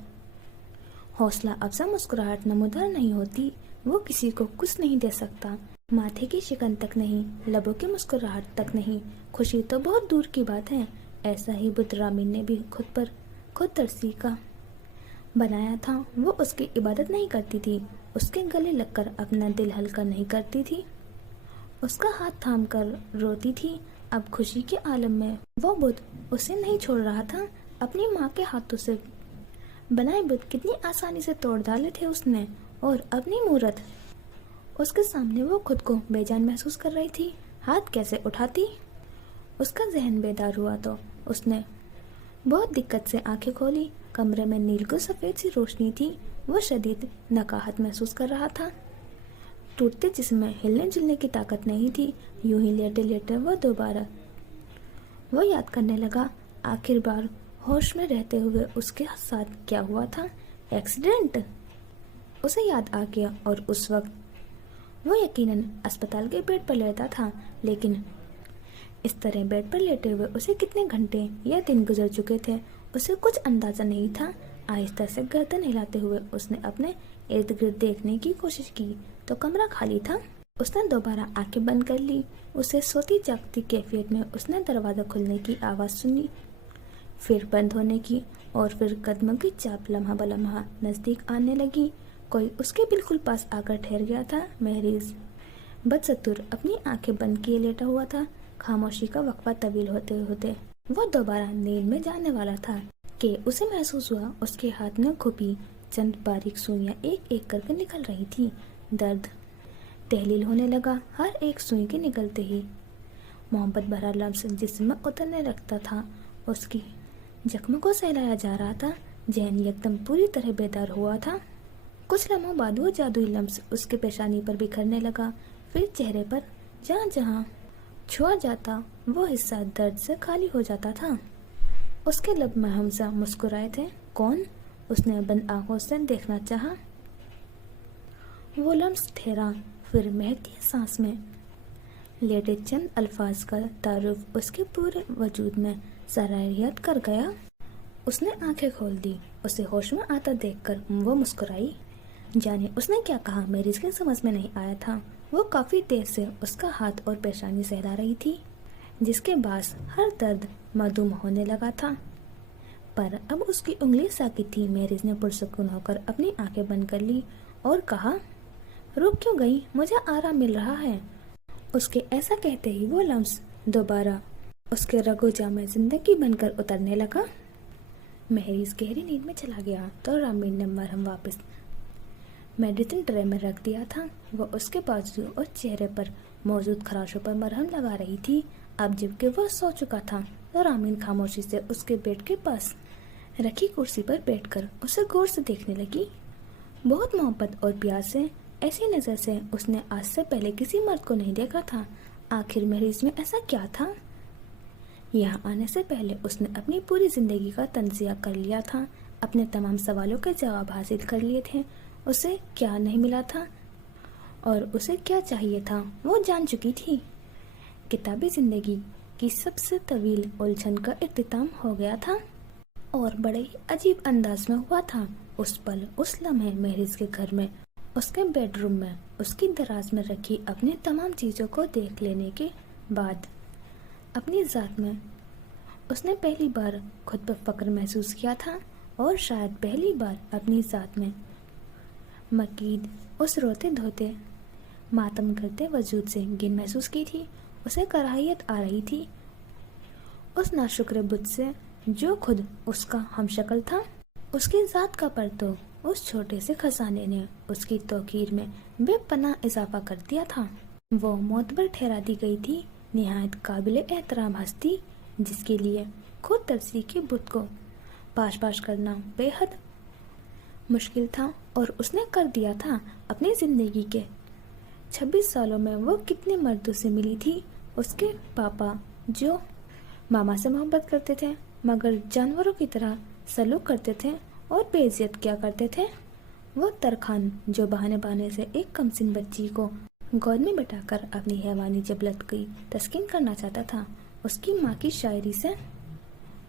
हौसला अफजा मुस्कुराहट नमूदार नहीं होती। वो किसी को कुछ नहीं दे सकता, माथे की शिकन तक नहीं, लबों की मुस्कुराहट तक नहीं, खुशी तो बहुत दूर की बात है। ऐसा ही बुत रामीन ने भी खुद पर खुद तरसी का बनाया था। वो उसकी इबादत नहीं करती थी, उसके गले लगकर अपना दिल हल्का नहीं करती थी, उसका हाथ थाम कर रोती थी। अब खुशी के आलम में वो बुत उसे नहीं छोड़ रहा था। अपनी माँ के हाथों से बनाए बुत कितनी आसानी से तोड़ डाले थे उसने, और अपनी मूरत उसके सामने वो खुद को बेजान महसूस कर रही थी। हाथ कैसे उठाती? उसका जहन बेदार हुआ तो उसने बहुत दिक्कत से आंखें खोली। कमरे में नीलगुल सफ़ेद सी रोशनी थी। वो शदीद नकाहत महसूस कर रहा था। टूटते जिस्म में हिलने जुलने की ताकत नहीं थी। यूं ही लेटे लेटे वो याद करने लगा, आखिर बार होश में रहते हुए उसके साथ क्या हुआ था। एक्सीडेंट उसे याद आ गया, और उस वक्त वो यकीनन अस्पताल के बेड पर लेटा था। लेकिन इस तरह बेड पर लेटे हुए उसे कितने घंटे या दिन गुजर चुके थे उसे कुछ अंदाजा नहीं था। आहिस्ता से गर्दन हिलाते हुए उसने अपने इर्द गिर्द देखने की कोशिश की तो कमरा खाली था। उसने दोबारा आंखें बंद कर ली। उसे सोती जागती कैफियत में उसने दरवाज़ा खुलने की आवाज़ सुनी, फिर बंद होने की, और फिर कदमों की चाप लम्हा बलम्हा नज़दीक आने लगी। कोई उसके बिल्कुल पास आकर ठहर गया था। महरीज बदसतुर अपनी आंखें बंद किए लेटा हुआ था। खामोशी का वक्फा तवील होते होते वो दोबारा नींद में जाने वाला था कि उसे महसूस हुआ उसके हाथ में खुपी चंद बारीक सुइयां एक एक करके निकल रही थी। दर्द तहलील होने लगा। हर एक सुई के निकलते ही मोहब्बत भरा लम्स जिस्म में उतरने लगता था। उसकी जख्मों को सहलाया जा रहा था। जहन एकदम पूरी तरह बेदार हुआ था। कुछ लम्हों बाद वो जादुई लम्स उसके पेशानी पर बिखरने लगा, फिर चेहरे पर जहाँ जहाँ छुआ जाता वो हिस्सा दर्द से खाली हो जाता था। उसके लब महम सा मुस्कुराए थे। कौन? उसने बंद आंखों से देखना चाहा। वो लम्स ठहरा, फिर महकती सांस में लेटे चंद अल्फाज का तारुफ उसके पूरे वजूद में सराहियत कर गया। उसने आंखें खोल दी। उसे होश में आता देखकर वो मुस्कुराई। जाने उसने क्या कहा, महरीज के समझ में नहीं आया था। वो काफी देर से उसका हाथ और पेशानी सहला रही थी, जिसके बाद हर दर्द मधुम होने लगा था। पर अब उसकी उंगली साकित थी। महरीज ने पुरसुकून होकर अपनी आंखें बंद कर ली और कहा, रुक क्यों गई? मुझे आराम मिल रहा है। उसके ऐसा कहते ही वो लम्स दोबारा उसके रगोजा में जिंदगी बनकर उतरने लगा। महरीज गहरी नींद में चला गया तो रामीन ने मरहम वापस मेडिसिन ट्रे में रख दिया था। वो उसके बाजू और चेहरे पर मौजूद खराशों पर मरहम लगा रही थी। अब जबकि वह सो चुका था तो रामीन खामोशी से उसके बेड के पास रखी कुर्सी पर बैठकर उसे गौर से देखने लगी, बहुत मोहब्बत और प्यार से। ऐसी नज़र से उसने आज से पहले किसी मर्द को नहीं देखा था। आखिर महरीज में ऐसा क्या था? यहाँ आने से पहले उसने अपनी पूरी जिंदगी का तंजिया कर लिया था, अपने तमाम सवालों के जवाब हासिल कर लिए थे। उसे क्या नहीं मिला था और उसे क्या चाहिए था वो जान चुकी थी। किताबी जिंदगी की सबसे तवील उलझन का इख्तिताम हो गया था और बड़े ही अजीब अंदाज में हुआ था। उस पल, उस लम्हे महरीज के घर में, उसके बेडरूम में, उसकी दराज में रखी अपनी तमाम चीज़ों को देख लेने के बाद अपनी ज़ात में उसने पहली बार खुद पर फक्र महसूस किया था, और शायद पहली बार अपनी ज़ात में मकीद उस रोते धोते मातम करते वजूद से गिन महसूस की थी। उसे कराहियत आ रही थी उस नाशुक्र बुत से जो खुद उसका हमशक्ल था। उसकी ज़ात का परतों उस छोटे से खजाने ने उसकी तौकीर में बेपनाह इजाफा कर दिया था। वो मोतबर ठहरा दी गई थी, निहायत काबिल एहतराम हस्ती, जिसके लिए खुद तरसी के बुत को पाश करना बेहद मुश्किल था, और उसने कर दिया था। अपनी ज़िंदगी के 26 सालों में वो कितने मर्दों से मिली थी। उसके पापा जो मामा से मोहब्बत करते थे मगर जानवरों की तरह सलूक करते थे और बेइज्जत किया करते थे। वो तरखान जो बहाने से एक कमसिन बच्ची को गोद में बैठाकर अपनी हैवानी जबलत की तस्कीन करना चाहता था। उसकी माँ की शायरी से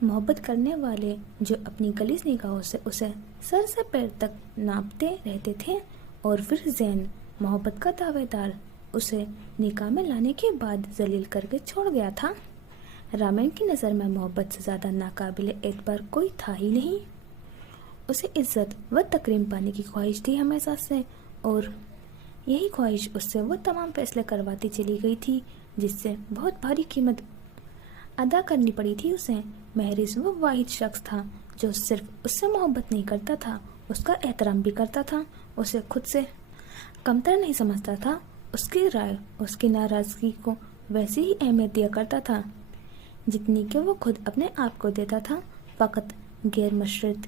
मोहब्बत करने वाले जो अपनी गलीज निगाहों से उसे सर से पैर तक नापते रहते थे, और फिर ज़ैन मोहब्बत का दावेदार उसे निकाह में लाने के बाद जलील करके छोड़ गया था। रामेन की नज़र में मोहब्बत से ज़्यादा नाकाबिल एतबार कोई था ही नहीं। उसे इज्जत व तकरीम पाने की ख्वाहिश थी हमेशा से, और यही ख्वाहिश उससे वो तमाम फैसले करवाती चली गई थी जिससे बहुत भारी कीमत अदा करनी पड़ी थी उसे। महरिज वो वाहिद शख्स था जो सिर्फ उससे मोहब्बत नहीं करता था, उसका एहतराम भी करता था, उसे खुद से कमतर नहीं समझता था, उसकी राय उसकी नाराज़गी को वैसी ही अहमियत दिया करता था जितनी कि वो खुद अपने आप को देता था। फ़कत गैर मशरूत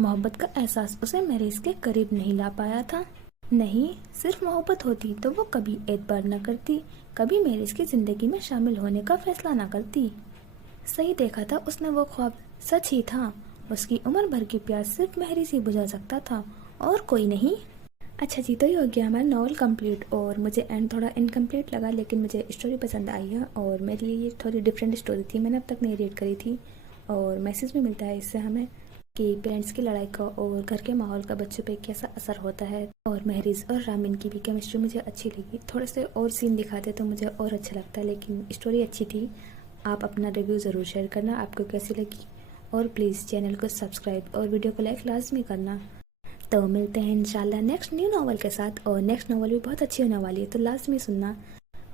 मोहब्बत का एहसास उसे महरिज के करीब नहीं ला पाया था। नहीं, सिर्फ मोहब्बत होती तो वो कभी एतबार न करती, कभी महरिज की ज़िंदगी में शामिल होने का फैसला न करती। सही देखा था उसने, वो ख्वाब सच ही था। उसकी उम्र भर की प्यास सिर्फ महरिज ही बुझा सकता था और कोई नहीं। अच्छा जी, तो ये हो गया हमारा नॉवल कंप्लीट, और मुझे एंड थोड़ा इनकम्प्लीट लगा लेकिन मुझे स्टोरी पसंद आई है, और मेरे लिए ये थोड़ी डिफरेंट स्टोरी थी, मैंने अब तक नहीं रीड करी थी। और मैसेज भी मिलता है इससे हमें कि पेरेंट्स की लड़ाई का और घर के माहौल का बच्चों पे कैसा असर होता है। और महरिज और रामिन की भी केमिस्ट्री मुझे अच्छी लगी। थोड़े से और सीन दिखाते तो मुझे और अच्छा लगता, लेकिन स्टोरी अच्छी थी। आप अपना रिव्यू ज़रूर शेयर करना आपको कैसी लगी, और प्लीज़ चैनल को सब्सक्राइब और वीडियो को लाइक लाजमी करना। तो मिलते हैं इंशाल्लाह नेक्स्ट न्यू नॉवल के साथ, और नेक्स्ट नॉवल भी बहुत अच्छी होने वाली है, तो लाजमी सुनना।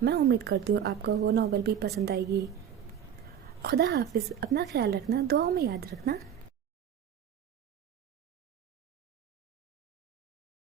मैं उम्मीद करती हूँ आपको वो नॉवल भी पसंद आएगी। खुदा हाफिज़, अपना ख्याल रखना, दुआओं में याद रखना।